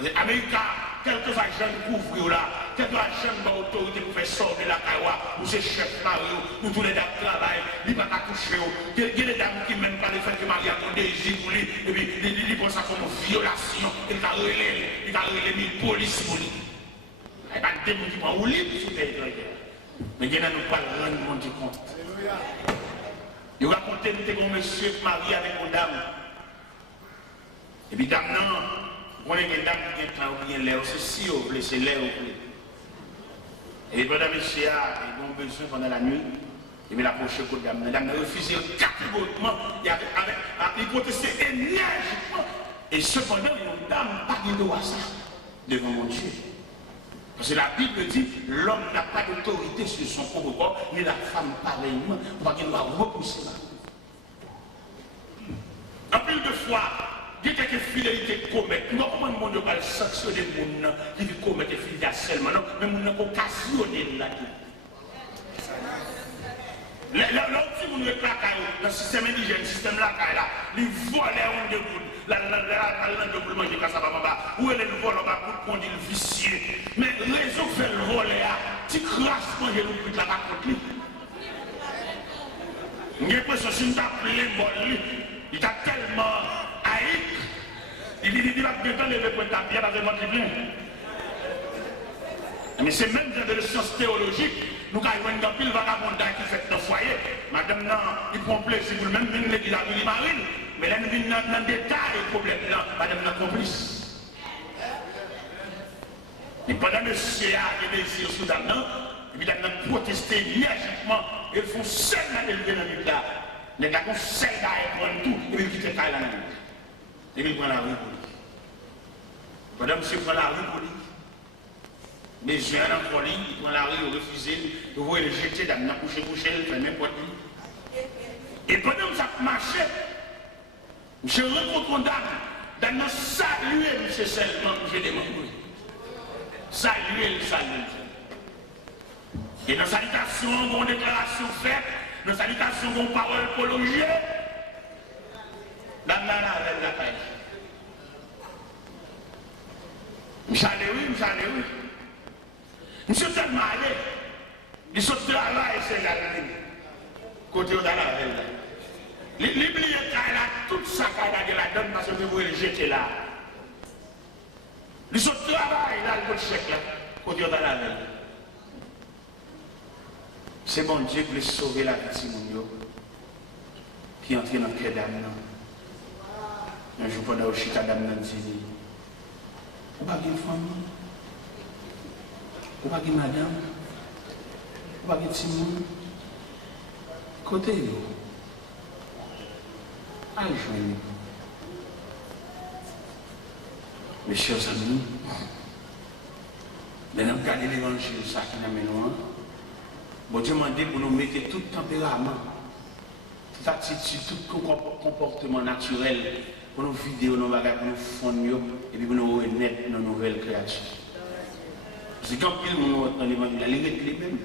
L'Américain, quelques agents couvrent là, quelques agents d'autorité pour faire sortir la caïwa, ou ces chefs Mario, ou tous les dames qui travaillent, ils ne vont pas toucher. Il y a des dames qui ne même pas le fait que Marie a mon désir pour lui, et puis ils pensent ça comme une violation, il a relé 1000 polices pour lui. Il n'y a pas de démon qui prend ou libre sur le territoire. Mais il y a nous pas rendre compte. Il racontait que monsieur Marie avec une dame. Et puis dame non. On est une dame qui est ou bien l'air, c'est si vous voulez, c'est l'air ou voulez. Et pendant que monsieur a besoin pendant la nuit, et bien l'approche de la dame. La dame a refusé catégoriquement, il protestait énergiquement. Et cependant, une dame n'a pas de droit à ça devant mon Dieu. Parce que la Bible dit l'homme n'a pas d'autorité sur son propre corps, ni la femme pareillement, parce qu'il doit repousser là. En pile de fois, il y a quelques fidélités commettent. Nous comment mon Dieu va sanctionner les gens qui commettent des fidélités seulement, non, mais nous n'avons pas occasionné là. L'autre, on ne pas dans le système indigène, le système là, ils volent on de bout. La langue de manger quand ça va pas. Où est le vol en bas pour conduire le vicieux. Mais raison fait le voler, tu crasses manger le plus de la contre lui. J'ai l'impression que si tu as pris le bol, il t'a tellement haï. Il va bientôt lever pour ta pierre avec votre plein. Mais c'est même dans les sciences théologiques, nous avons un pile vagabondage qui fait dans le foyer. Madame, il prend plaisir pour même venir l'église à Willy Marine. Mais là, nous venons dans le détail du problème là, madame la complice. Et pendant que le CA a des désirs sous dame, et puis nous protesté énergiquement, ils font seul à l'élever dans le là. Les gars font seul à prendre tout, et puis ils quittent la nuit. Et puis ils prennent la rue pour lui. Pendant que monsieur prend la rue pour lui, les jeunes en folie, ils prennent la rue, ils refusent, ils voient le jeter dans la couche, ils font n'importe qui. Et pendant que ça marchait, je rencontre une dame, dans saluer, monsieur seulement, je demande. Saluer, saluer. Et dans salutation, on déclaration faite, dans salutation, on parole prolongée. Dame la caille. M'allez oui. Monsieur tellement allé. Il saute de là et c'est là. Côté de la veille. L'oublié là, toute sa caille de la donne parce que vous le jeter là. Il saute de là et là, le chèque là. Côté de la veille. C'est bon Dieu qui veut sauver la victime qui entre dans le cœur d'âme. Un jour pendant le chita d'âme dit, ou pas une famille, ou pas une madame, ou pas un petit monde, côté de vous, allez joindre. Mes chers amis, maintenant regardez l'évangile, ça qui nous mène. Bon Dieu m'a dit pour nous mettre tout tempérament, toute attitude, tout comportement naturel, pour nous vider nos bagages, pour nous fondre et puis pour nous renaître nos nouvelles créatures. C'est quand pile nous dans l'évangile, les mettre les mêmes.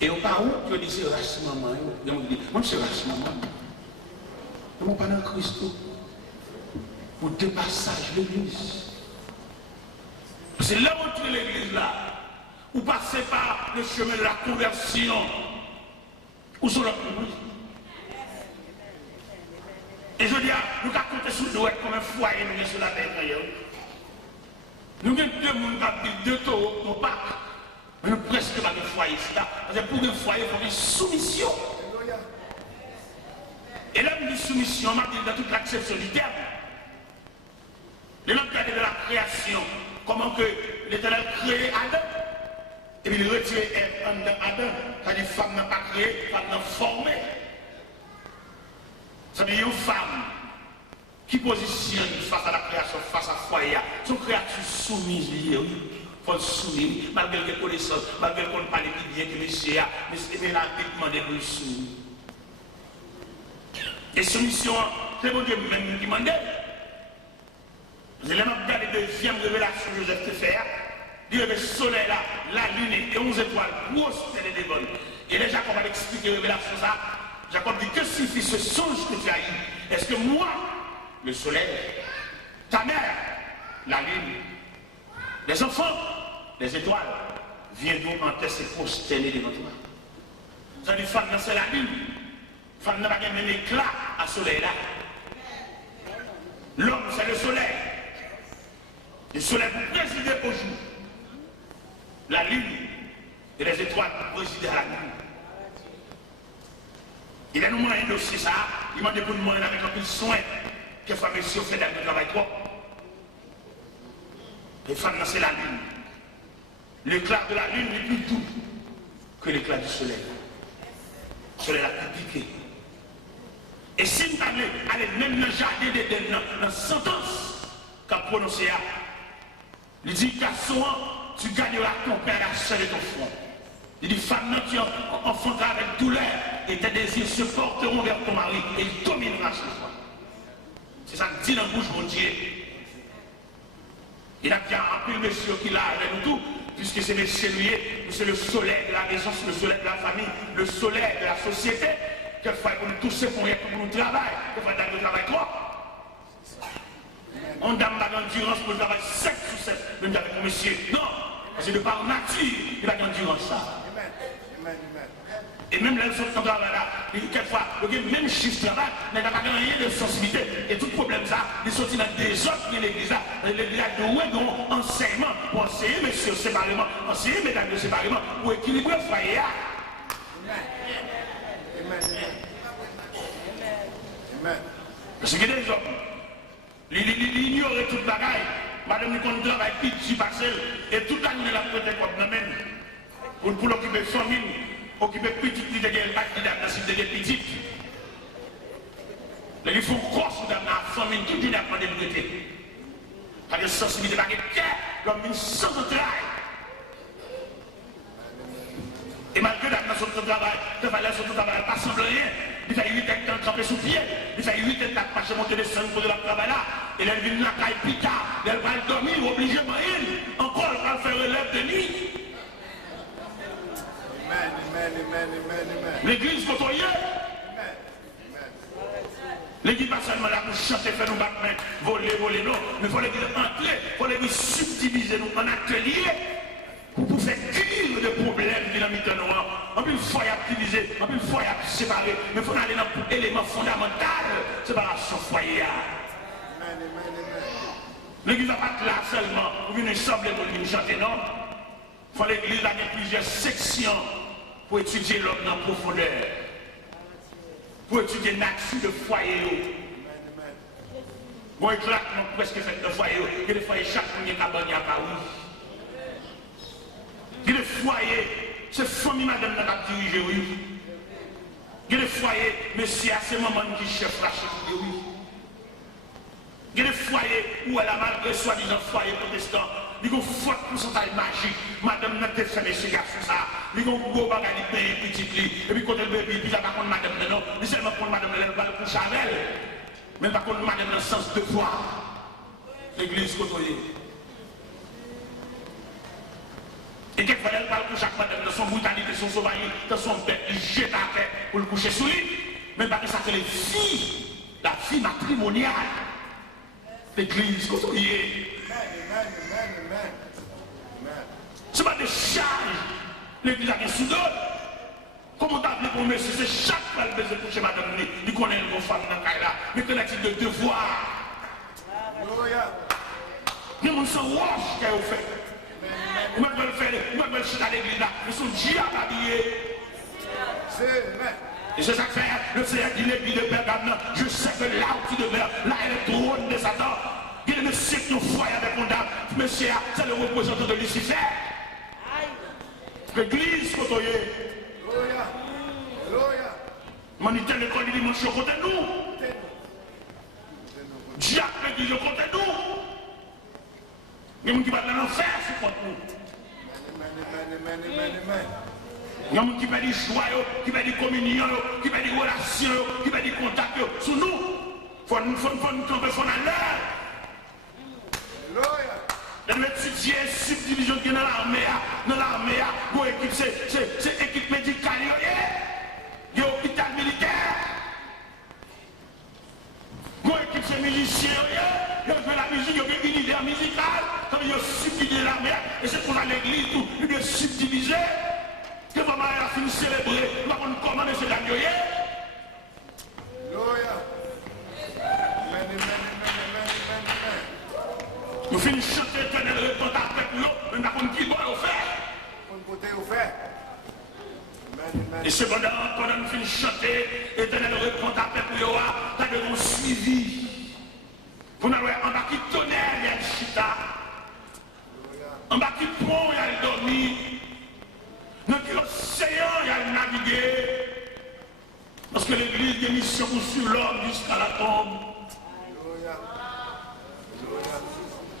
Et au pas où tu dis c'est race maman, moi c'est race maman. Nous pas dans Christ pour deux passages de l'église. C'est là où tu es l'église là. Ou passer par le chemin de la conversion, ou sur la cour. Et je dis, nous avons compté sur nous comme un foyer nous sur la terre. Nous avons deux personnes qui ont deux taureaux, nos Pâques, mais nous presque pas de foyer ici. Parce que pour un foyer, il faut une soumission. Et là, une soumission, on m'a dit dans toute l'acception du terme. Les langues de la création, comment que l'Éternel crée Adam. Et puis il retire Adam, c'est-à-dire femme n'a pas créé, femme n'a formé. Ça veut dire une femme qui positionne face à la création, face à foyer. Son créature soumise, il faut le soumettre, malgré les connaissances, malgré qu'on ne parle plus bien que monsieur a, mais c'est la vie demandée pour le soumettre. Et soumission, c'est bon Dieu même qui demande. Vous allez regarder la deuxième révélation que Joseph te fait. Dire le soleil là, la lune et 11 étoiles, grosse télé des bonnes. Et là, Jacob va expliquer la révélation ça. Jacob dit, que signifie ce songe que tu as eu? Est-ce que moi, le soleil, ta mère, la lune, les enfants, les étoiles, viendront en terre se prosterner devant toi? Ça dit, femme, c'est la lune. Femme n'a pas un éclat à soleil là. L'homme, c'est le soleil. Le soleil vous présider au jour. La lune et les étoiles pour présider à la lune. Il a nous demandé un dossier ça, il m'a demandé pour nous demander avec un peu de soin que femmes et filles fait d'un travail trop. Les femmes, c'est la lune. L'éclat de la lune est plus doux que l'éclat du soleil. Le soleil a plus piqué. Et si nous allons même dans le jardin d'Éden, dans la sentence qu'a prononcé, il dit garçon, tu gagneras ton père à la chair de ton front. Il dit femme, tu enfanteras avec douleur et tes désirs se porteront vers ton mari et il dominera sur toi. C'est ça que dit dans la bouche de mon Dieu. Il a bien appelé le monsieur qui l'a avec nous tout, puisque c'est monsieur lui, c'est le soleil de la maison, le soleil de la famille, le soleil de la société. Quelquefois, pour nous tous pour nous travailler, quelquefois, nous travaillons trop. On donne l'endurance pour le travail 7 sur 7, même avec mon monsieur. Non, parce que de par nature, il a l'endurance ça. Et même là, ils sont en travail là, quelquefois, même chiffre travail, mais il n'y a pas rien de sensibilité. Et tout problème ça, ils sont dans des autres de l'église là. L'église a de enseignement pour enseigner messieurs séparément, enseigner mesdames séparément, pour équilibrer le foyer. Parce qu'il y a des hommes, ils ignorent toute la bagaille. Madame, nous travaille petit parcelle et tout l'année la prête comme nous pour l'occuper famille, occuper petite, il y a des actes de petite. Il faut croire dans la famille, tout le monde a de prêter. Parce que sensibilité, parce que l'homme sans travail. Et malgré la nation de travail, de valeur sur tout travail, pas semble rien. Il fait 8 hectares tremper sous pied. Il fait 8 hectares marcher monter des scènes pour de la travail là. Et elle vient la caille plus tard. Elle va dormir, obligé de manger. Encore, elle va faire relève de nuit. L'église côtoyée. L'église pas seulement là pour chanter voler, non, mais il faut l'église entrer, il faut l'église subdiviser nous en ateliers pour faire cuire de problèmes qui dans le noir. En plus, il faut y diviser, en plus, il faut y séparer, mais il faut aller dans l'élément fondamental, séparation foyer. L'église n'a pas là seulement pour venir sembler pour venir chanter, non. Il faut l'église a plusieurs sections pour étudier l'homme en profondeur, pour étudier la nature de foyer. Bon, éclatement presque fait de foyer, il y a des foyers chaque fois cabane à Paris. Il y a des foyers, c'est famille madame qui a dirigé, oui. Il y a des foyers, monsieur, c'est maman qui chef la chef, oui. Il y a des foyers où elle a malgré soi-disant foyer protestant, il y a un fort pourcentage magique. Madame n'a pas fait des cigares sur ça. Il y a un gros bagage de pays petit, et puis quand elle bébé, puis il n'y a pas contre madame, non. Il seulement pour madame, elle va le coucher avec elle. Mais par contre, madame, dans le sens de foi. L'église côtoyée. Et quelquefois, elle parle pour chaque madame dans son brutalité, son sauvagerie, dans son bête, il jette à terre pour le coucher sous lui. Mais parce que ça, c'est les filles, la vie matrimoniale. L'église côtoyée. C'est pas des charges. L'église a des sous-d'autres. Comment t'as appelé pour monsieur, c'est chaque fois le baiser pour chez madame, il connaît une femme dans le cas là, mais connaît-il de devoir? Il y a des gens qui ont fait. Ils veulent faire, ils veulent chuter à l'église là, ils sont diables habillés. Et c'est ça que fait, le Seigneur dit l'église de Pergame, je sais que là où tu demeures, là est le trône de Satan. Il est le siècle de foyer avec mon dame, monsieur, c'est le représentant de Lucifer. L'église côtoyée. Manité l'école du dimanche contre nous. Diable l'église contre nous. Il y a des gens qui vont dans l'enfer contre nous. Il y a des gens qui perdent des joie, qui perdent des communions, qui perdent des relations, qui perdent des contacts sur nous. Il faut nous camper, il faut aller à l'heure. On doit étudier subdivision qui est dans l'armée. Dans l'armée, c'est équipe médicale. Il y a hôpital militaire. Mon équipe c'est musicien. Il y a la musique, il y a une univers musical. Comme il y a subdivisé l'armée. Et c'est pour l'église, il doit subdiviser. Que maman a fini de célébrer. Nous avons commandé ce gagnon. Nous finissons chanter éternel répond avec nous, mais nous avons qui doit le faire. Et cependant, pendant que nous finissons chanter, éternel répond avec nous, nous avons suivi. Vous n'avez en bas qui tonnerre, il y a le chita. En bas qui pont, il y a le dormi. Dans l'océan, il y a le naviguer. Parce que l'église des missions sur l'homme jusqu'à la tombe.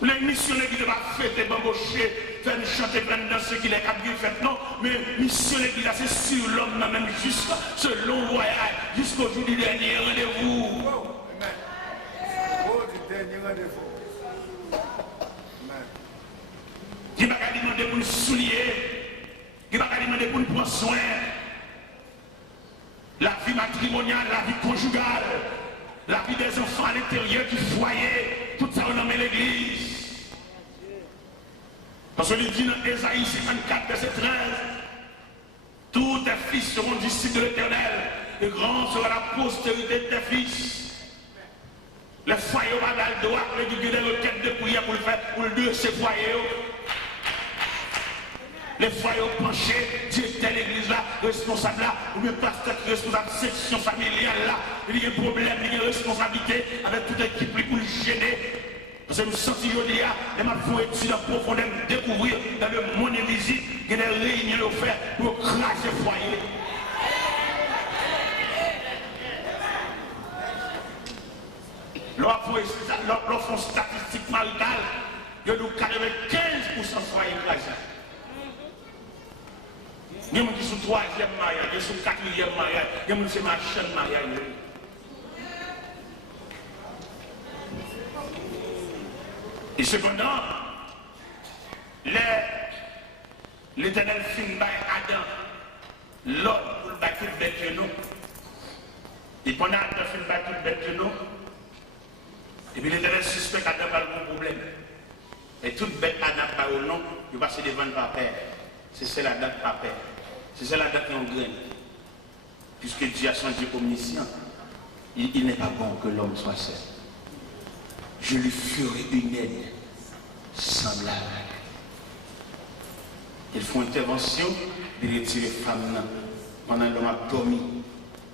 Les missionnaires qui doivent fêter, bambocher, faire chanter, faire danser, qui les captifs fait, non. Mais missionnaires qui c'est sur l'homme, même jusqu'à ce long voyage, jusqu'au jour du dernier rendez-vous. Qui va demander pour nous soulier, qui va demander pour nous prendre soin. La vie matrimoniale, la vie conjugale, la vie des enfants à l'intérieur du foyer, tout ça on nomme l'église. Parce que il dit dans Ésaïe 54, verset 13, tous tes fils seront disciples de l'Éternel, et grande sera la postérité de tes fils. Les foyers au bagage droit, les guider des requêtes de prière pour le faire, pour le deux, ces foyers. Les foyers penchés, directeur l'église là, responsable là, ou bien pasteur responsable section familiale là, il y a un problème, il y a une responsabilité avec toute équipe pour le gêner. Parce que nous sentons aujourd'hui, les gens font étudier en profondeur, découvrir dans le monde invisible, qu'il y a des réunions à faire pour cracher le foyer. L'offre statistique maritale, il y a 95% de foyers crachés. Il y a des gens qui sont 3e mariage, il y a des gens qui sont 4e mariage, il y a des gens qui sont machin mariage. Et cependant, l'Éternel fin by Adam, l'ordre pour le bâtir bête de nous. Et pendant Adam fin bâtir bête de nous, Et puis l'Éternel suspect Adam a le problème. Et toute bête Adam par au nom, il va se devant par père. C'est celle la date par père. C'est celle la date qui est en graine. Puisque Dieu a son Dieu omniscient, il n'est pas bon que l'homme soit seul. Je lui ferai une aide semblable. Ils font intervention de retirer femme pendant l'homme a dormi.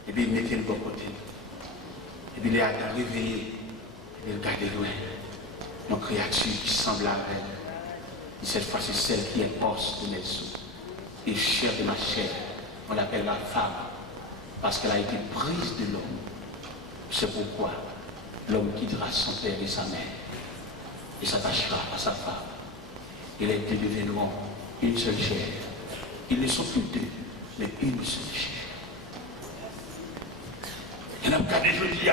Et puis ils mettent le bon côté. Et puis il a réveillé. Et il regarde loin. Nos créatures qui semblent à elle. Et cette fois, c'est celle qui est os de mes os. Et chair de ma chair. On l'appelle la femme. Parce qu'elle a été prise de l'homme. C'est pourquoi l'homme quittera son père et sa mère. Et s'attachera à sa femme. Et les deux deviendront une seule chair. Ils ne sont plus deux, mais une seule chair. Il y a un cas de jeudi, le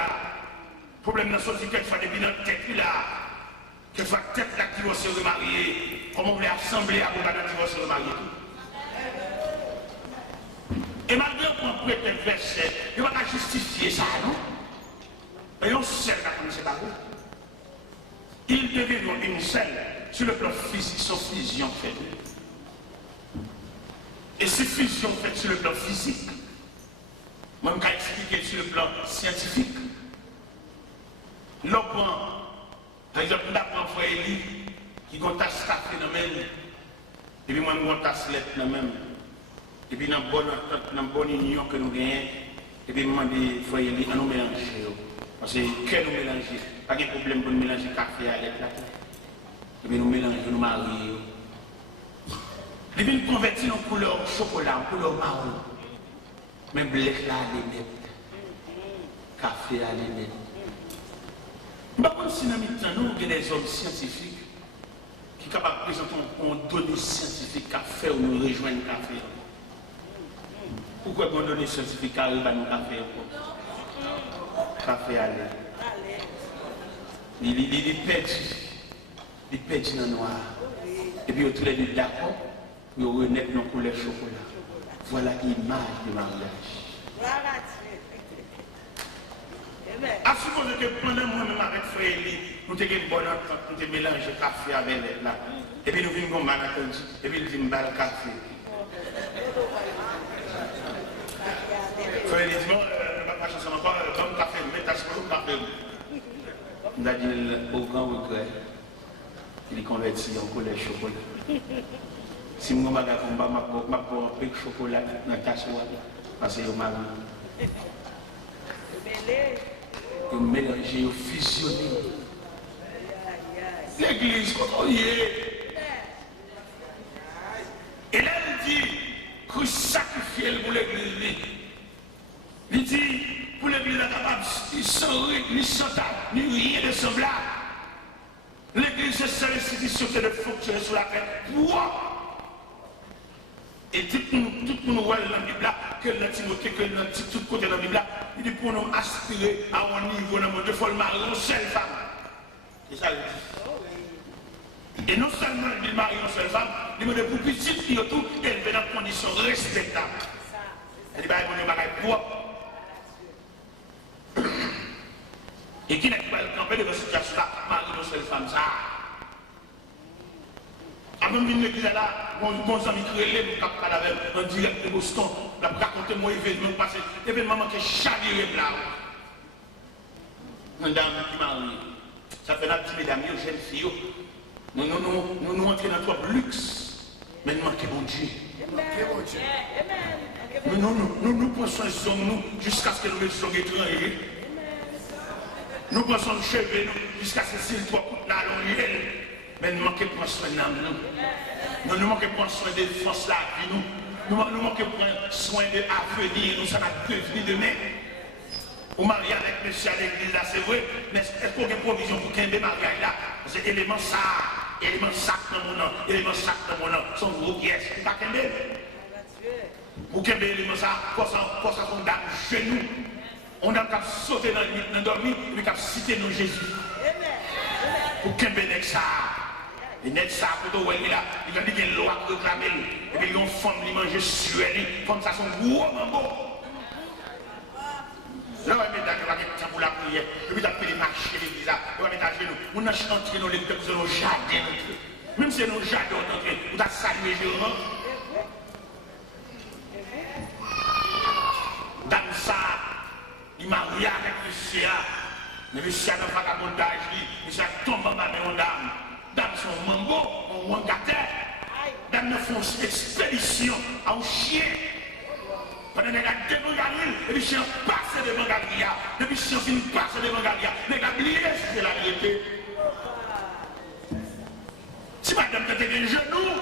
problème dans la société, quelquefois depuis notre tête là, quelquefois tête là qui va se remarier, comme on voulait assembler à Boubada qui va se remarier. Et malgré qu'on prête un verset, il va pas justifier ça, non? Et on sait là comme c'est pas vous. Ils deviendront une seule sur le plan physique, sans fusion faite. Et ces fusions faites sur le plan physique, moi je vais expliquer sur le plan scientifique. L'on prend, par exemple, on apprend frère Eli qui a une tasse café dans le même, et puis moi je vais une tasse lettre dans le même. Et puis dans la bonne union que nous gagnons, et puis je demande frère Eli à nous mélanger. Parce que que nous mélanger, pas de problème pour nous mélanger café à lettre là. Et puis nous mélangeons, nous marions. Et puis nous convertissons en couleur chocolat, en couleur marron. Même blé là, les mettre. Café à les mettre. Par contre, si nous avons des hommes scientifiques qui sont capables de présenter une donnée scientifique à faire ou nous rejoindre le café. Pourquoi une donnée scientifique à arriver à nous café? Café à l'air. Il est perdu. Il est perdu dans le noir. Et puis, tous les deux d'accord, nous renaître nos couleurs chocolat. Voilà l'image du mariage. À supposer que pendant moi-même avec frère Eli, nous avons une bonne entente, nous avons mélangé café avec elle là. Et puis nous venons comme malentendu, et puis nous disons le café. Frère Eli dit non, pas chanson encore, comme café, mais t'as ce café. Nous avons dit au grand regret, il est converti en couleur chocolat. Si moi je vais un peu de chocolat dans la tasse, parce que je suis vous mélangez, vous fusionnez. L'église, quand on y est. Et là, il dit, que sacrifier pour l'église. Il dit, pour l'église, capable, sans rythme, ni sans table, ni rien de semblable. L'église, c'est seule institution qui de fonctionner sur la terre. Pourquoi? Et tout le monde voit dans la Bible, que dans Timothée, que dans tout côté de la Bible, il dit pour nous aspirer à un niveau dans le monde, il faut le marier une seule femme. C'est ça il dit. Et non seulement il dit marier une seule femme, il dit pour petite fille tout, elle fait dans des conditions respectables. Elle dit, bah, il y a un propre. Et qui n'est pas le campé de cette situation-là, marier une seule femme, ça. Avant de venir là, mon ami créé, mon cap avec en direct de Boston, la raconter mon événement passé, événement qui est chaviré là. Une dame qui m'a marié. Ça fait la petite mesdames, une jeune fille. Nous entrons dans notre luxe, mais nous manquons bon Dieu. Nous pensons soin de nous jusqu'à ce que nous soyons étrangers. Nous pensons cheveux jusqu'à ce que s'il doit couper la longue. Mais nous manquons de prendre soin de nous. Nous manquons de prendre soin de force là, nous manquons de prendre soin de l'avenir, nous sommes à devenir demain. Vous mariez avec monsieur à l'église là, c'est vrai, mais est-ce qu'on a une provision pour qu'il y ait un mariage là? Parce que élément ça dans mon nom, élément sac dans mon nom, son groupe, yes, vous pas qu'un vous qu'un élément ça, pour ça qu'on a genou, on a qu'à sauter dans le lit, dans le dormir, et puis qu'à citer nos Jésus. Pour qu'un bénéfice ça. Et net ça, pour toi, il a dit qu'il y a une loi proclamée. Et puis, il y a une femme qui mange sur elle, comme ça, son gros mambo. Là, on met d'accord avec ça pour la prière. Et puis, il a fait des marchés. l'église, on va mettre à genoux. On a chanté dans l'église, dans nos jardins. Même si nos jardins sont entrés, on a salué Jéhovah. Dans ça, il m'a marié avec monsieur. Mais monsieur a un vagabondage, monsieur a tombé en bas de dame. Dame son mambo, on wangater. Dame ne font expédition à un chien. Pendant que les gars démongalent, les chiens passent devant Galia. Les chiens finissent passer devant Galia. Les gars oublient c'est la vérité. Si madame te des genoux,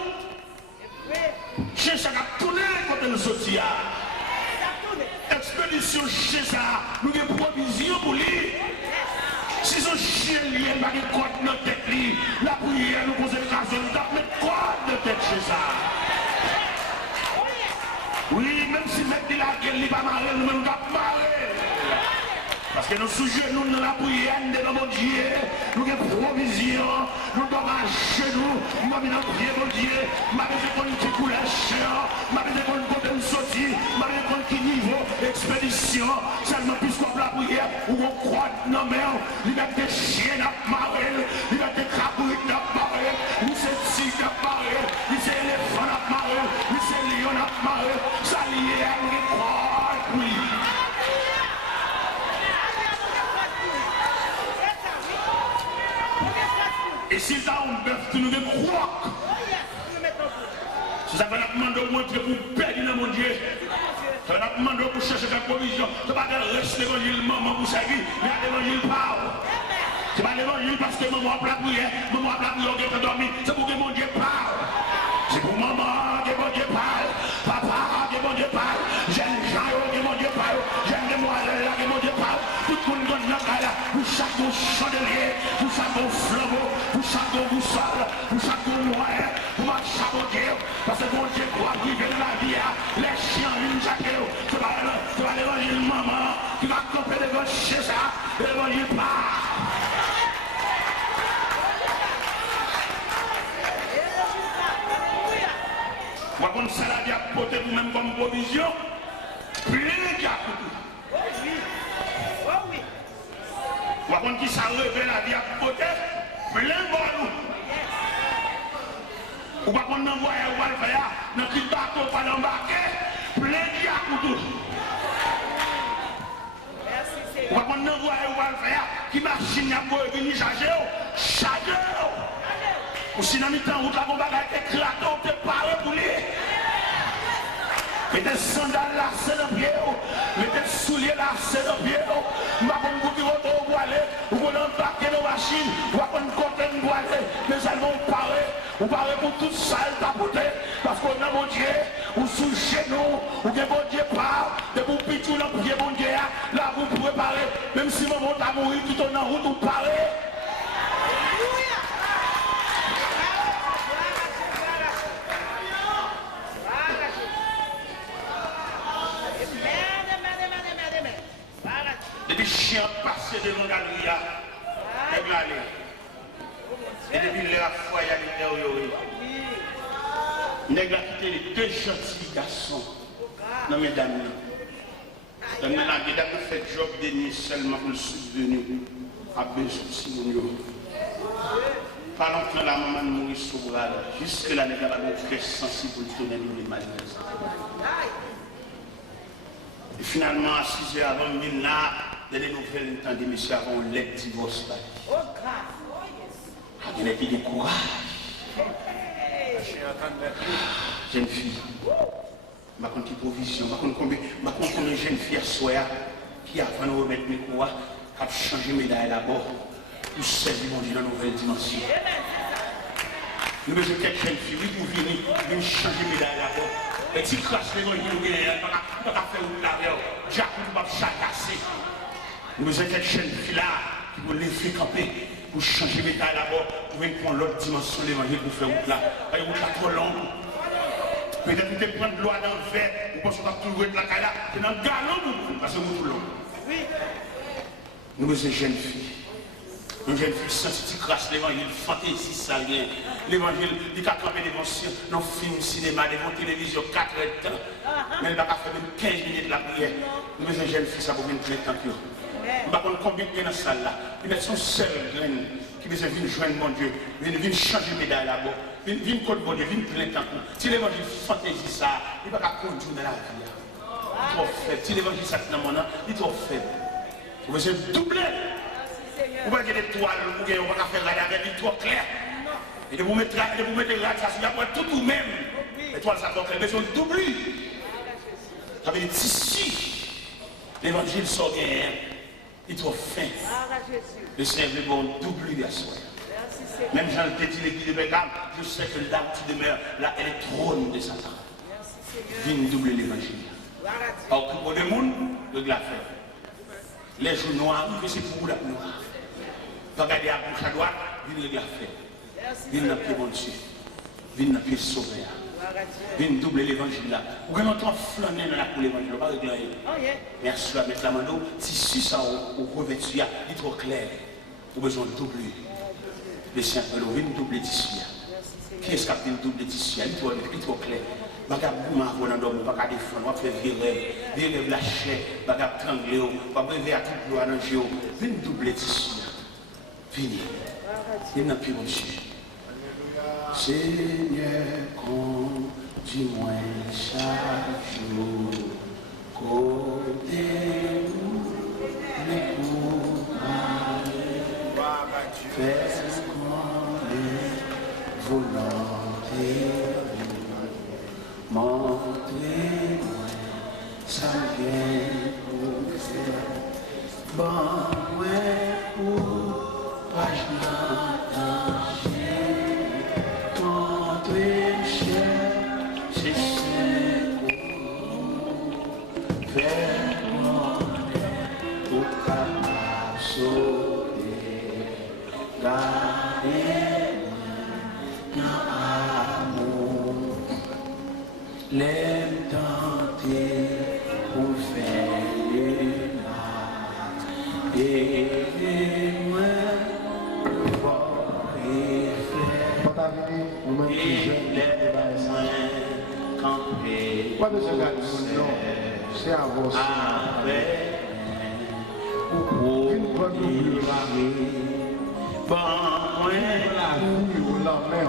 chien ça a tourné quand nous sortis. Expédition chien ça, nous avons provision pour lui. Si son chien lié, il va mettre quoi dans notre tête. La prière nous pose la zone, il va mettre quoi dans notre tête chez ça. Oui, même si mec dit la gueule, il va marrer, nous même pas marrer. Parce que nous sujets, nous dans la prière de mon Dieu, nous avons provision, nous devons marcher nous, nous avons dans prier mon Dieu, nous avons une petite couleur chien, nous avons une côté de sortie, nous avons un petit niveau, expédition, seulement puisqu'on la prière, où on croit dans mer, il y a des chiens à marrer, il y a des crabouilles à marrer, il y a des tigres à marrer, il y a des éléphants à marrer, il y a des lions à marrer, ça lié à nous croire, oui. Et si ça on bœuf, tu nous crois. Si ça va nous demander de montrer pour perdre dans mon Dieu. Ça va nous demander pour chercher la provision. Ça va rester l'évangile maman pour servir, mais l'évangile parle. C'est pas l'évangile parce que maman a la prière, maman a la prière, on est dormi. C'est pour que mon Dieu parle. C'est pour maman que mon Dieu parle. Papa que mon Dieu parle. Jeune Jean que mon Dieu parle. Jeune demoiselle que mon Dieu parle. Tout le monde donne la là. Pour chaque chandelier, pour chaque flambeau, pour chaque boussole, pour chaque moyen, pour chaque Dieu. Parce que mon Dieu croit vivre dans la vie. Les chiens, une jaquette. Tu vas l'évangile maman qui va camper devant chez ça. L'évangile part. Ou à ça la vie a porté pour même comme provision, plein de gars pour tout. Ou à qui ça révèle la vie a porté, plein de balou. Ou à qu'on envoie un walfaya, dans qui bateau pas l'embarquer, plein de gars pour tout. Ou à qu'on envoie un walfaya, qui machine à pour venir charger. Ou si dans le temps où la bombe a été éclatée, on te parle pour lui. Mettez sandales là, c'est le pied. Mettez souliers là, c'est le pied. Je ne vais pas vous dire au voilé. Vous voulez embarquer nos machines. Vous ne pouvez pas compter nos voilés. Mais elles vont parler. Vous parlez pour toute salle tapoter. Parce qu'on a mon Dieu. Ou sous chez nous. Ou que mon Dieu parle. De vous pitcher dans le pied, mon Dieu. Là, vous pouvez parler. Même si mon monde a mouru, tout en route, vous parlez. Depuis chien passé devant la galerie, et depuis la foi, il y a l'intérieur. Nègre a quitté les deux gentils garçons. Non, mesdames. Mesdames, fait job de nuit seulement pour le subvenir à besoin de nous. Pas longtemps, la maman mourit sous bras. Jusque là, nègre a très sensible pour le tourner les malaises. Et finalement, à 6 heures avant, il là, des nouvelles, entendez, monsieur, avant le divorce. Oh, grâce. Il a dit du courage. Jeune fille. Je ne sais pas provision. Je ne sais pas combien de jeunes filles à soi qui, avant de remettre mes cours, a changé médaille d'abord pour servir mon Dieu dans une nouvelle dimension. Nous avons quelques jeunes filles, oui, pour venir changer médaille d'abord. Et si crasse les gens, ils ne peuvent pas faire une labeur. Jacques, nous ne pouvons pas chacasser. Nous avons quelques jeunes filles là qui vont les faire camper pour changer médaille d'abord, pour venir prendre l'autre dimension de l'évangile pour faire route là. La route là trop longue. Peut-être que tu prends de l'eau dans le verre, ou parce que tu as tout le la caille là, c'est dans le galon parce que c'est trop long. Nous sommes jeunes filles. Une jeune fille sensitive crasse l'évangile, fantaisie ça vient. L'évangile, il a attrapé devant nos films, cinéma, devant télévision, 4 heures de temps. Mais elle n'a pas fait même 15 minutes de la prière. Nous sommes jeunes filles, ça vaut même plein de temps. Je ne sais pas combien de dans la salle là. Il est son seul graine qui veut venir joindre mon Dieu, venir changer médaille là-bas, venir contre mon Dieu, venir plein de temps. Si l'évangile fantaisie ça, il ne va pas conduire dans la vie. Il est trop faible. Si l'évangile ça dans mon âme, il est trop faible. Vous pouvez doubler. Vous pouvez des toiles, vous pouvez faire la avec une toile claire. Et de vous mettre là, ça se fait tout vous-même. Les toiles, ça doit faire besoin de doubler. Ça veut dire ici, l'évangile sort bien, il est trop fin. Le Seigneur veut bon doubler à soi. Même Jean le dit, l'église de Bethléem, je sais que là où tu demeures, là, elle est trône de Satan. Viens doubler l'évangile. Alors, pour le monde, le glas fait. Les jours noirs, c'est pour la noire. Regardez à gauche, à droite, viens le glas fait. Viens dans le pied bon Dieu. Viens dans le pied sauveur. Viens doubler l'évangile là. Vous avez longtemps flâner dans la cour l'évangile, pas régler. Mais à cela, mettre la main d'eau, si ça au revêtu, il est trop clair. Vous avez besoin de doubler. Les siens, viens doubler d'ici. Qui est-ce qui a fait doubler d'ici? Il est trop clair. Bagab bouma on endormi, pas qu'à défendre, on va faire vieux rêve la chair, bagab trangler, pas rêver à tout le arranger, viens doubler d'ici. Fini. Il n'a plus mon Dieu. Seigneur, conduis-moi chaque jour, côté nous, les coups, fais-moi volonté, montrez-moi ça vient pour faire, bon, ouais, pour pas l'aime tenter pour faire le mal et moi voir et faire et les mains camper pas de ce gars non c'est avancé ou une bonne nouvelle bon moi la vie ou la mer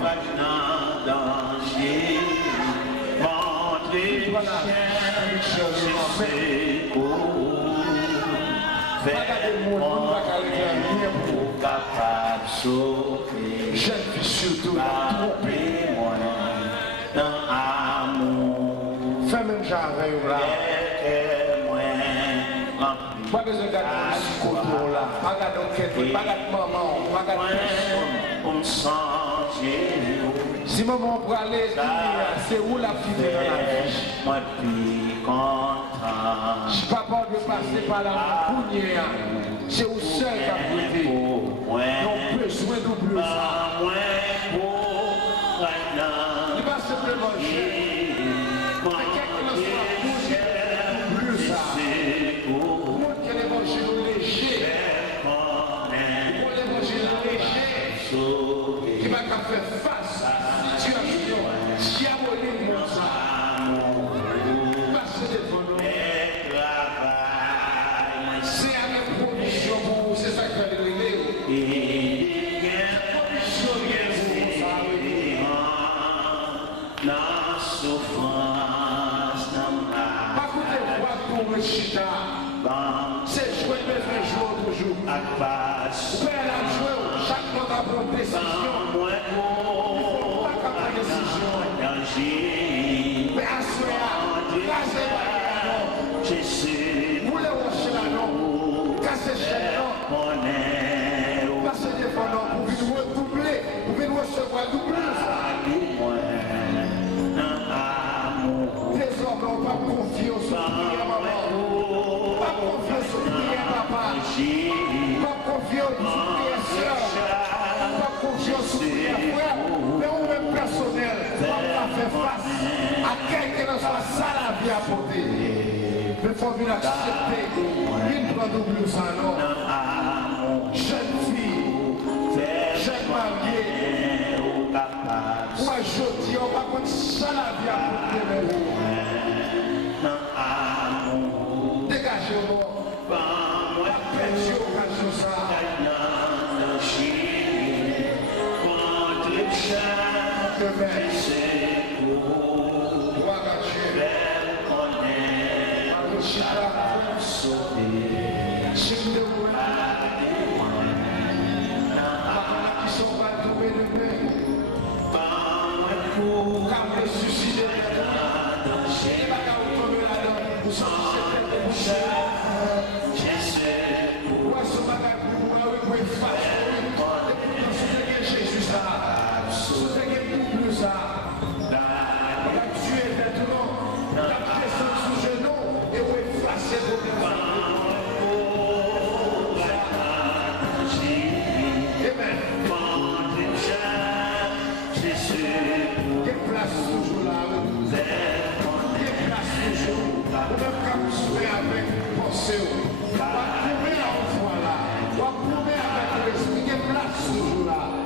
danger montrer jeune fille surtout trompé dans amour fais même j'avais là pas besoin de garder ce côté là pas garder maman pas garder personne si maman pour aller c'est où la fille dans la vie moi puis content je pas peur de passer par la poussière c'est où seul qui a prêté donc besoin d'oublier ça il va simplement jouer quelqu'un qui soit oublier ça montre que l'évangile est léger pour l'évangile léger qui va faire face à la situation diabolique comme ça passer devant nous c'est avec provision pour vous c'est ça que vous allez régler la souffrance pas coûter quoi pour le chita c'est jouer de faire jouer toujours vous pouvez la jouer chaque fois qu'on prend une décision il ne faut pas qu'on prenne décision mais à ce moment-là casser la vous les rocher la non casser chaîne non passer devant nous pour venir doubler pour venir recevoir doubler désormais on va confier au prière maman pas confier au prière papa pas confier au prière soeur pas confier au prière frère mais on même personnel on va faire face à quelqu'un qui soit ça la vie à porter mais il faut venir accepter une prendre d'oublier ça non jeune fille jeune mariée moi je dis on va prendre ça la vie à porter dégagez-moi renforcer. On va trouver la foi là. On va trouver avec l'esprit de place toujours là.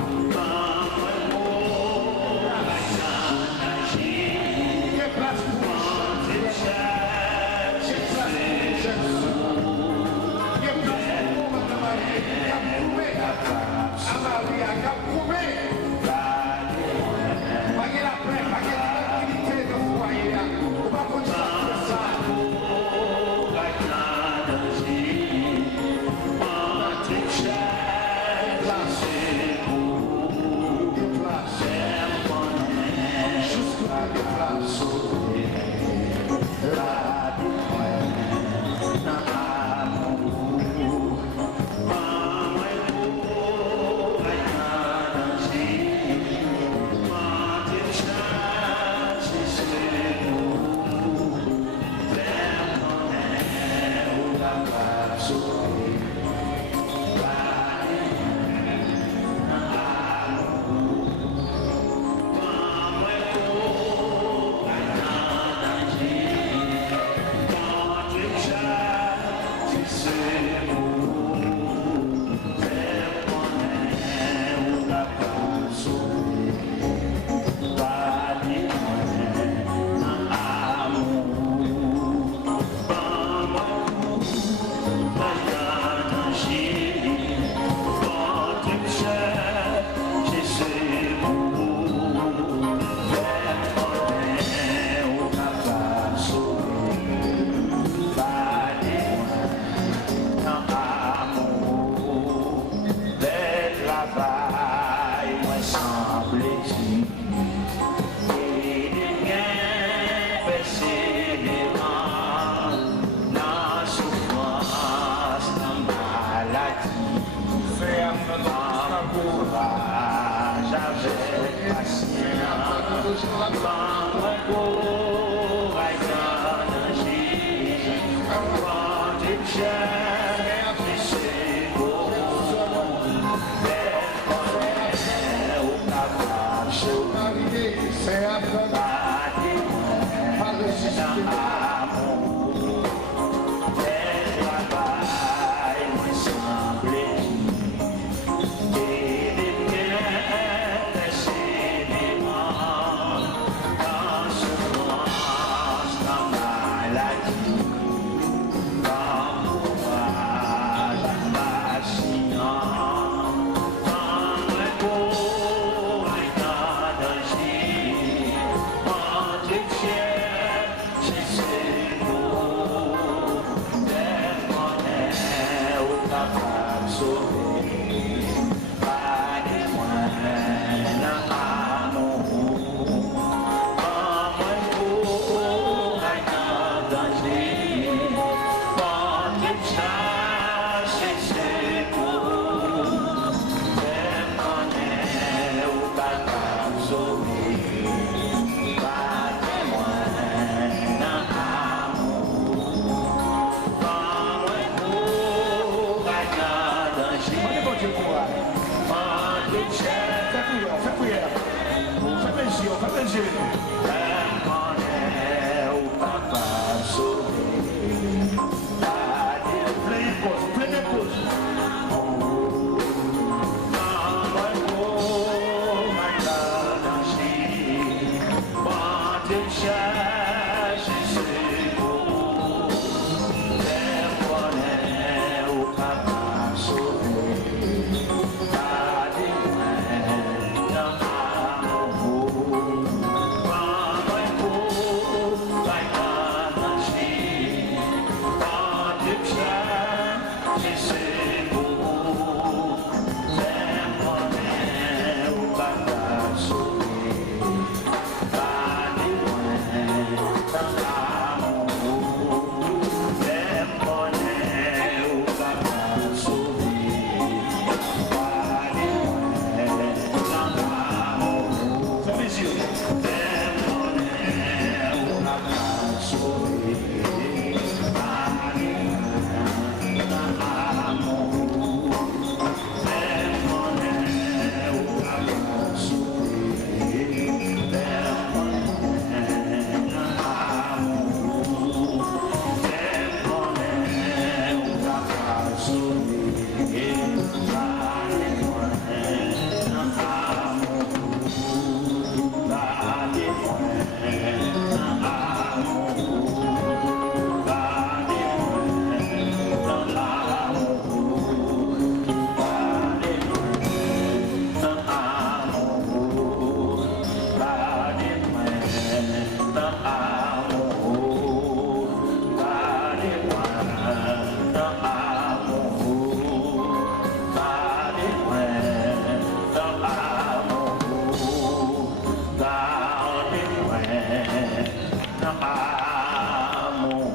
amour.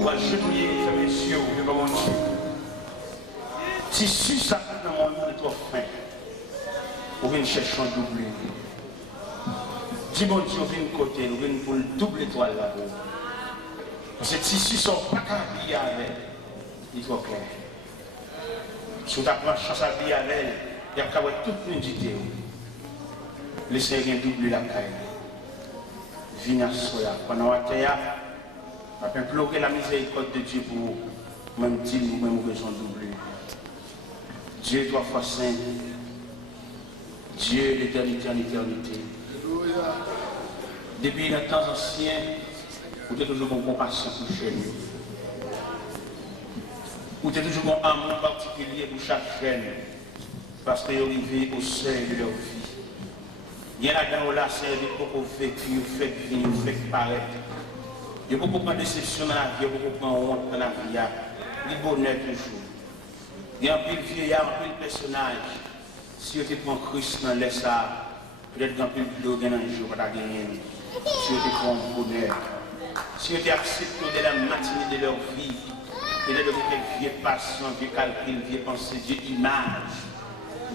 Moi, je dois faire mes yeux, je vais mon Dieu. Tissu, ça dans mon monde est trop fin. On vient chercher un doublé. Dis bon Dieu, on vient de côté, on vient pour le double étoile là-haut. Parce que tissu sont pas habillés avec. Il est trop clair. Si vous avez chance à habiller avec elle, il y a qu'à voir toute nudité. Laissez rien doubler la caille. Viens à soi. Pendant la terre, on peut implorer la miséricorde de Dieu pour vous. Même dire ou même besoin de doubler. Dieu est trois fois saint. Dieu l'éternité en éternité. Depuis les temps anciens, vous avez toujours une compassion pour chez nous. Vous avez toujours un amour particulier pour chaque jeune. Parce qu'ils sont arrivés au seuil de leur vie. Il y a là-dedans, là, c'est beaucoup vécu, fait vivre, fait paraître. Il y a beaucoup de déception dans la vie, il y a beaucoup de honte dans la vie. Il y a du bonheur toujours. Il y a un peu de vieillard, un peu de personnage. Si vous êtes en Christ dans l'Est, peut-être qu'un peu de l'eau dans un jour, pas gagner. Si vous êtes en bonheur. Si vous êtes accepté de la matinée de leur vie, et de quelques vieux passions, vieux calculs, vieux pensées, vieux images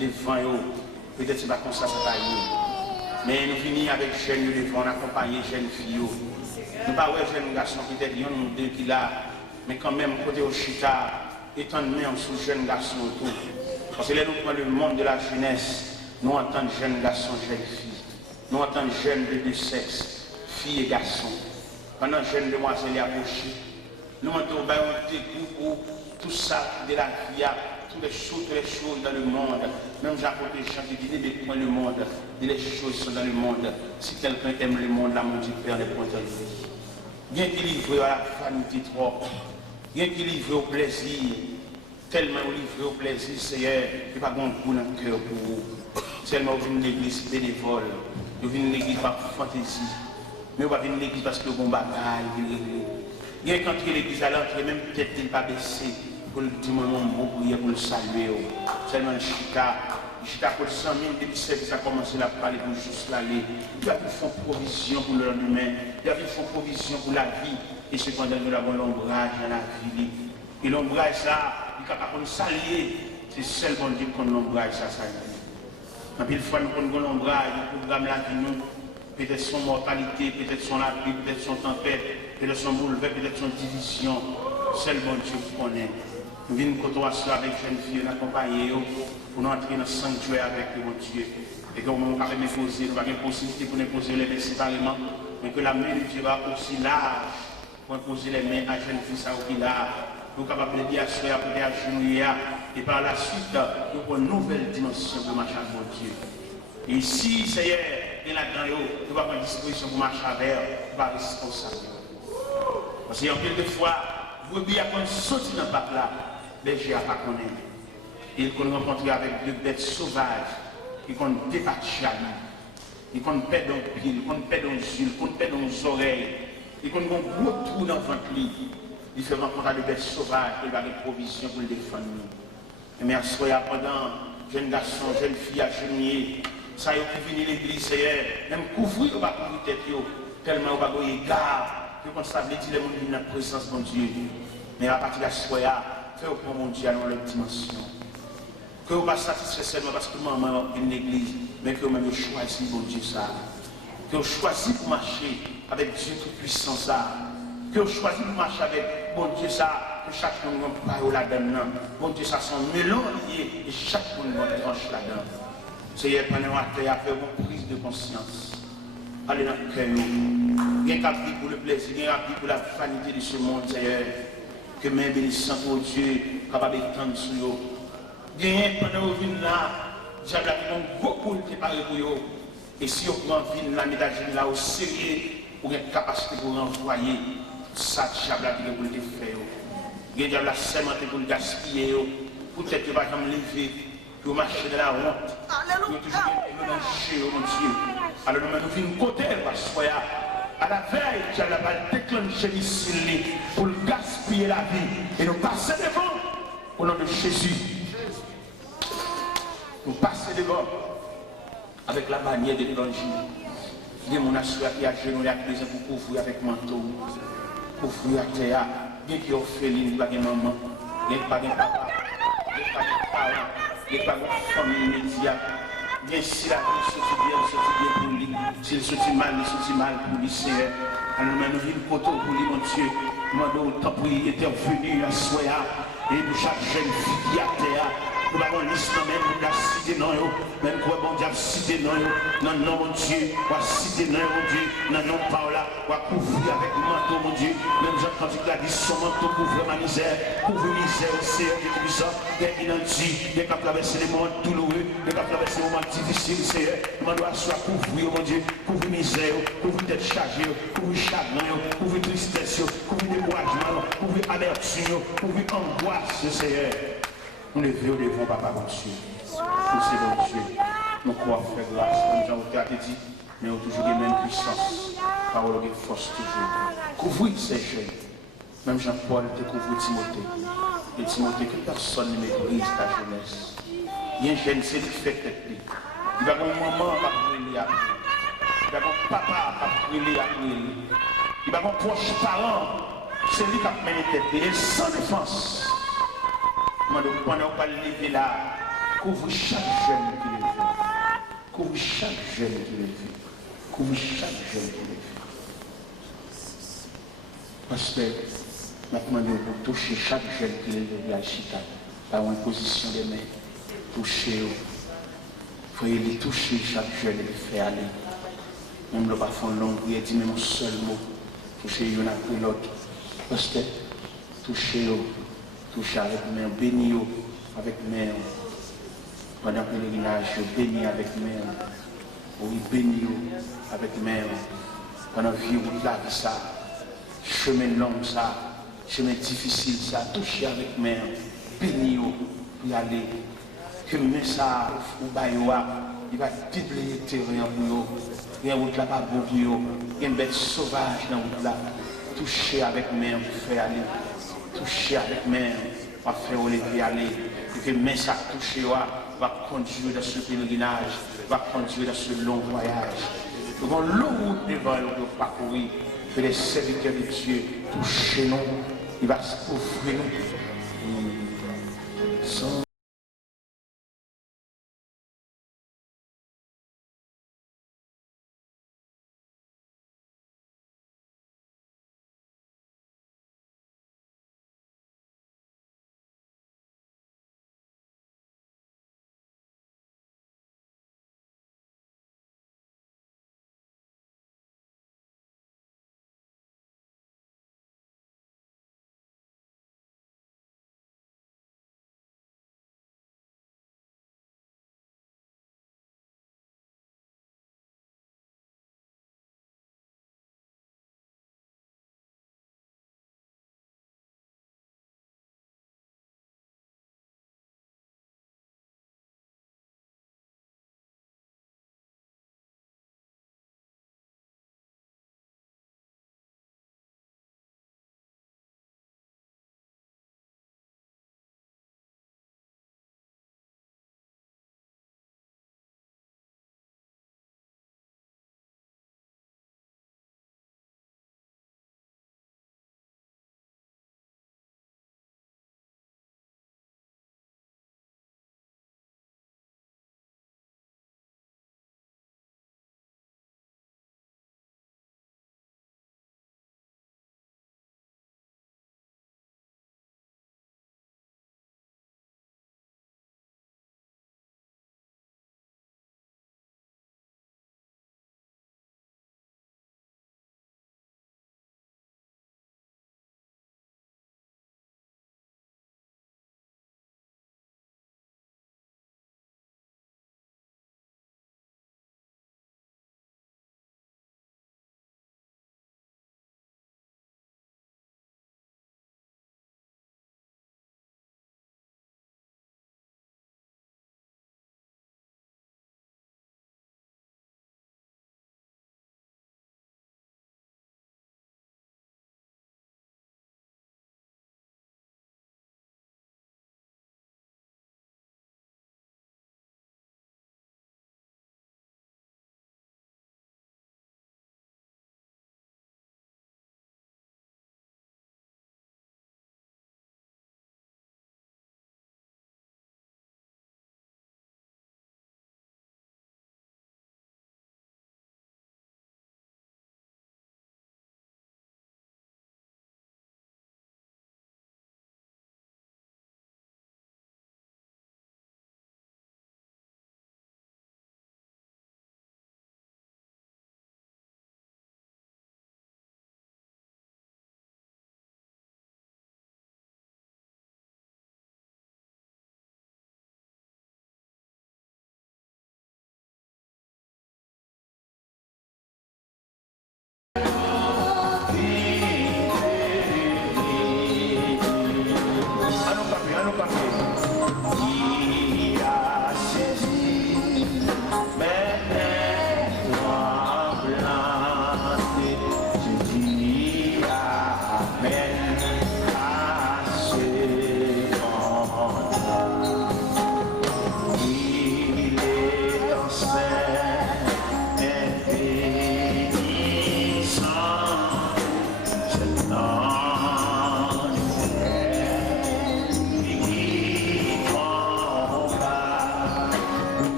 devant eux, peut-être que ce n'est pas comme ça, ça va aller. Mais nous finissons avec jeunes, nous devons accompagner jeunes filles. Nous ne pas voir jeunes garçons qui étaient un ou deux qui là, mais quand même, côté au chita, étant donné sous jeunes garçons autour. Parce que là, nous prenons le monde de la jeunesse, nous entendons jeunes garçons, jeunes filles. Nous entendons jeunes de deux sexes, filles et garçons. Pendant jeunes demoiselles approchées, nous entendons tout ça de la vie, toutes les choses dans le monde. Même Jean-Paul Deschamps qui dit des points le monde, les choses sont dans le monde. Si quelqu'un aime le monde, l'amour du Père n'est point en lui. Bien qu'il livre à la vanité trop, bien qu'il livre au plaisir, tellement livré au plaisir, Seigneur, il n'y a pas de goût dans le cœur pour vous. Seulement vous venez de l'église bénévole, vous venez de l'église par fantaisie, mais vous ne venez de l'église parce que vous avez un bagage. Il y a quand l'église à l'entrée, même peut-être qu'il n'est pas baissé pour le dire mon mot prier pour le saluer. Seulement le chita pour 100 000 depuis service a commencé à parler pour juste l'aller. Il y a pu faire provision pour le lendemain, il y a pu faire provision pour la vie. Et cependant, nous avons l'ombrage dans la vie. Et l'ombrage, ça, il est capable de saluer. C'est seul bon Dieu qu'on l'ombrage, ça saluer. Et puis, une fois nous avons l'ombrage, nous programme la vie, nous. Peut-être son mortalité, peut-être son appui, peut-être son tempête, peut-être son bouleversement, peut-être son division. Seul bon Dieu connaît. Nous venons côtoyer avec jeunes filles, nous accompagner pour nous entrer dans le sanctuaire avec mon Dieu. Et que nous avons déposé, nous avons une possibilité pour nous poser les mains séparément, mais que la main de Dieu va aussi large pour poser les mains à jeunes filles, ça qui là. Nous sommes capables de dire à soi, pour à genoux, et par la suite, nous avons une nouvelle dimension de marcher avec mon Dieu. Et si, Seigneur, et là-dedans, nous avons une disposition pour marcher avec, nous sommes responsables. Parce qu'il y a quelques fois, vous voyez qu'on sorti dans le bac là, les gens ne pas connaître. Et qu'on rencontre avec deux bêtes sauvages, qui qu'on débattent jamais, qui qu'on pète dans le pied, qu'on pète dans les yeux, qu'on pète dans les oreilles, et qu'on a un gros trou dans le ventre. Il fait rencontrer des bêtes sauvages, il va avoir des provisions pour le défendre. Et merci pendant jeunes garçons, jeunes filles à genouiller, ça y est, qui viennent l'église, c'est même couvrir ou pas couvrir tête, tellement on va avoir égard. Que stabilité les gens qui dans la présence de Dieu. Mais à partir de la soirée, faites pour mon Dieu dans leur dimension. Que vous ne pas satisfait seulement parce que maman est une église, mais que vous-même choisissez mon Dieu ça. Que vous choisissez pour marcher avec Dieu tout-puissant ça. Que vous choisissez pour marcher avec mon Dieu ça. Que chaque monde parle là-dedans. Mon Dieu ça sont mélange liés et chaque monde tranche là-dedans. Seigneur, pendant la terre, faites une prise de conscience. Allez dans le cœur. Rien qu'à vivre pour le plaisir, rien qu'à vivre pour la vanité de ce monde, Seigneur. Que mes bénissants pour Dieu, capable d'étendre sur eux. Rien pendant que vous venez là, diable a beaucoup de préparé pour eux. Et si vous prenez la médaille là au sérieux, vous avez une capacité pour renvoyer ça, diable a pour le faire. Le diable a seulement pour le gaspiller, pour peut-être pas comme lever, pour marcher de la honte. Vous toujours mélanger, mon Dieu. Alors nous venons côté, parce que à la veille, diable a déclenché ici pour gaspiller la vie. Et nous passer devant au nom de Jésus. Nous passer devant avec la manière de l'évangile. Il y a mon assuré qui a genoux avec besoin pour couvrir avec manteau. Couvrir à terre. Bien qu'il y ait orpheline, il n'y a pas de maman. Il n'y a pas de papa. Il n'y a pas de parents. Il n'y a pas de famille immédiate. Bien si la vie sortit bien pour lui. S'il sortit mal, il sortit mal pour lui, Seigneur. Alors nous vivons pour lui, mon Dieu. Demandons au temps pour y intervenir à soi. Et pour chaque jeune fille qui a terre. Nous avons une liste même, nous avons cité non, même quoi bon Dieu cité non, non, non, mon Dieu, on va citer non, mon Dieu, non, non, par là, on va couvrir avec le manteau, mon Dieu, même quand il a dit son manteau couvre ma misère, couvre misère, c'est un tout ça, des inantis, des qui traversent les moments douloureux, des qui traversent les moments difficiles, c'est on doit soit couvrir, mon Dieu, couvre misère, couvre tête chargée, couvre chagrin, couvre tristesse, couvre découragement, couvre amertume, couvre angoisse, Seigneur. Nous levons devant Papa, mon Dieu. Pour ces bon Dieu. Nous croyons faire grâce, comme Jean-Auteur a dit, mais nous avons toujours la même puissance. Parole de force toujours. Couvrir ces jeunes. Même Jean-Paul te couvre Timothée. Et Timothée, que personne ne méprise ta jeunesse. Il y a un jeune, c'est lui qui fait tête. Il va avoir une maman qui va brûler après. Il va avoir un papa qui va brûler après. Il va avoir un proche parent. C'est lui qui va mener tête. Il est sans défense. Pendant qu'on va lever là, couvre chaque jeune qui le fait. Couvre chaque jeune qui le fait. Couvre chaque jeune qui le fait. Parce que maintenant, pour toucher chaque jeune qui le fait à Chita, par une position de main, toucher, il faut les toucher chaque jeune et le faire aller. Même le parfum long, il dit même un seul mot, toucher l'un après l'autre. Parce que toucher, toucher avec main, béni avec main. Pendant que le pèlerinage, béni avec main. Oui, béni avec main. Pendant que vie route là, ça, chemin long ça, chemin difficile ça, toucher avec main. Béni pour y aller. Que même ça, ou baïoua, il va déblayer le terrain pour eux. Il y a une route là pas beau pour eux. Il y a une bête sauvage dans la route là. Toucher avec main pour faire aller. Toucher avec main, va faire lever aller. Et que main ça toucher va conduire dans ce pèlerinage, va conduire dans ce long voyage. Nous avons longue route devant nous de parcourir. Que les serviteurs de Dieu touchent nous, il va se couvrir nous.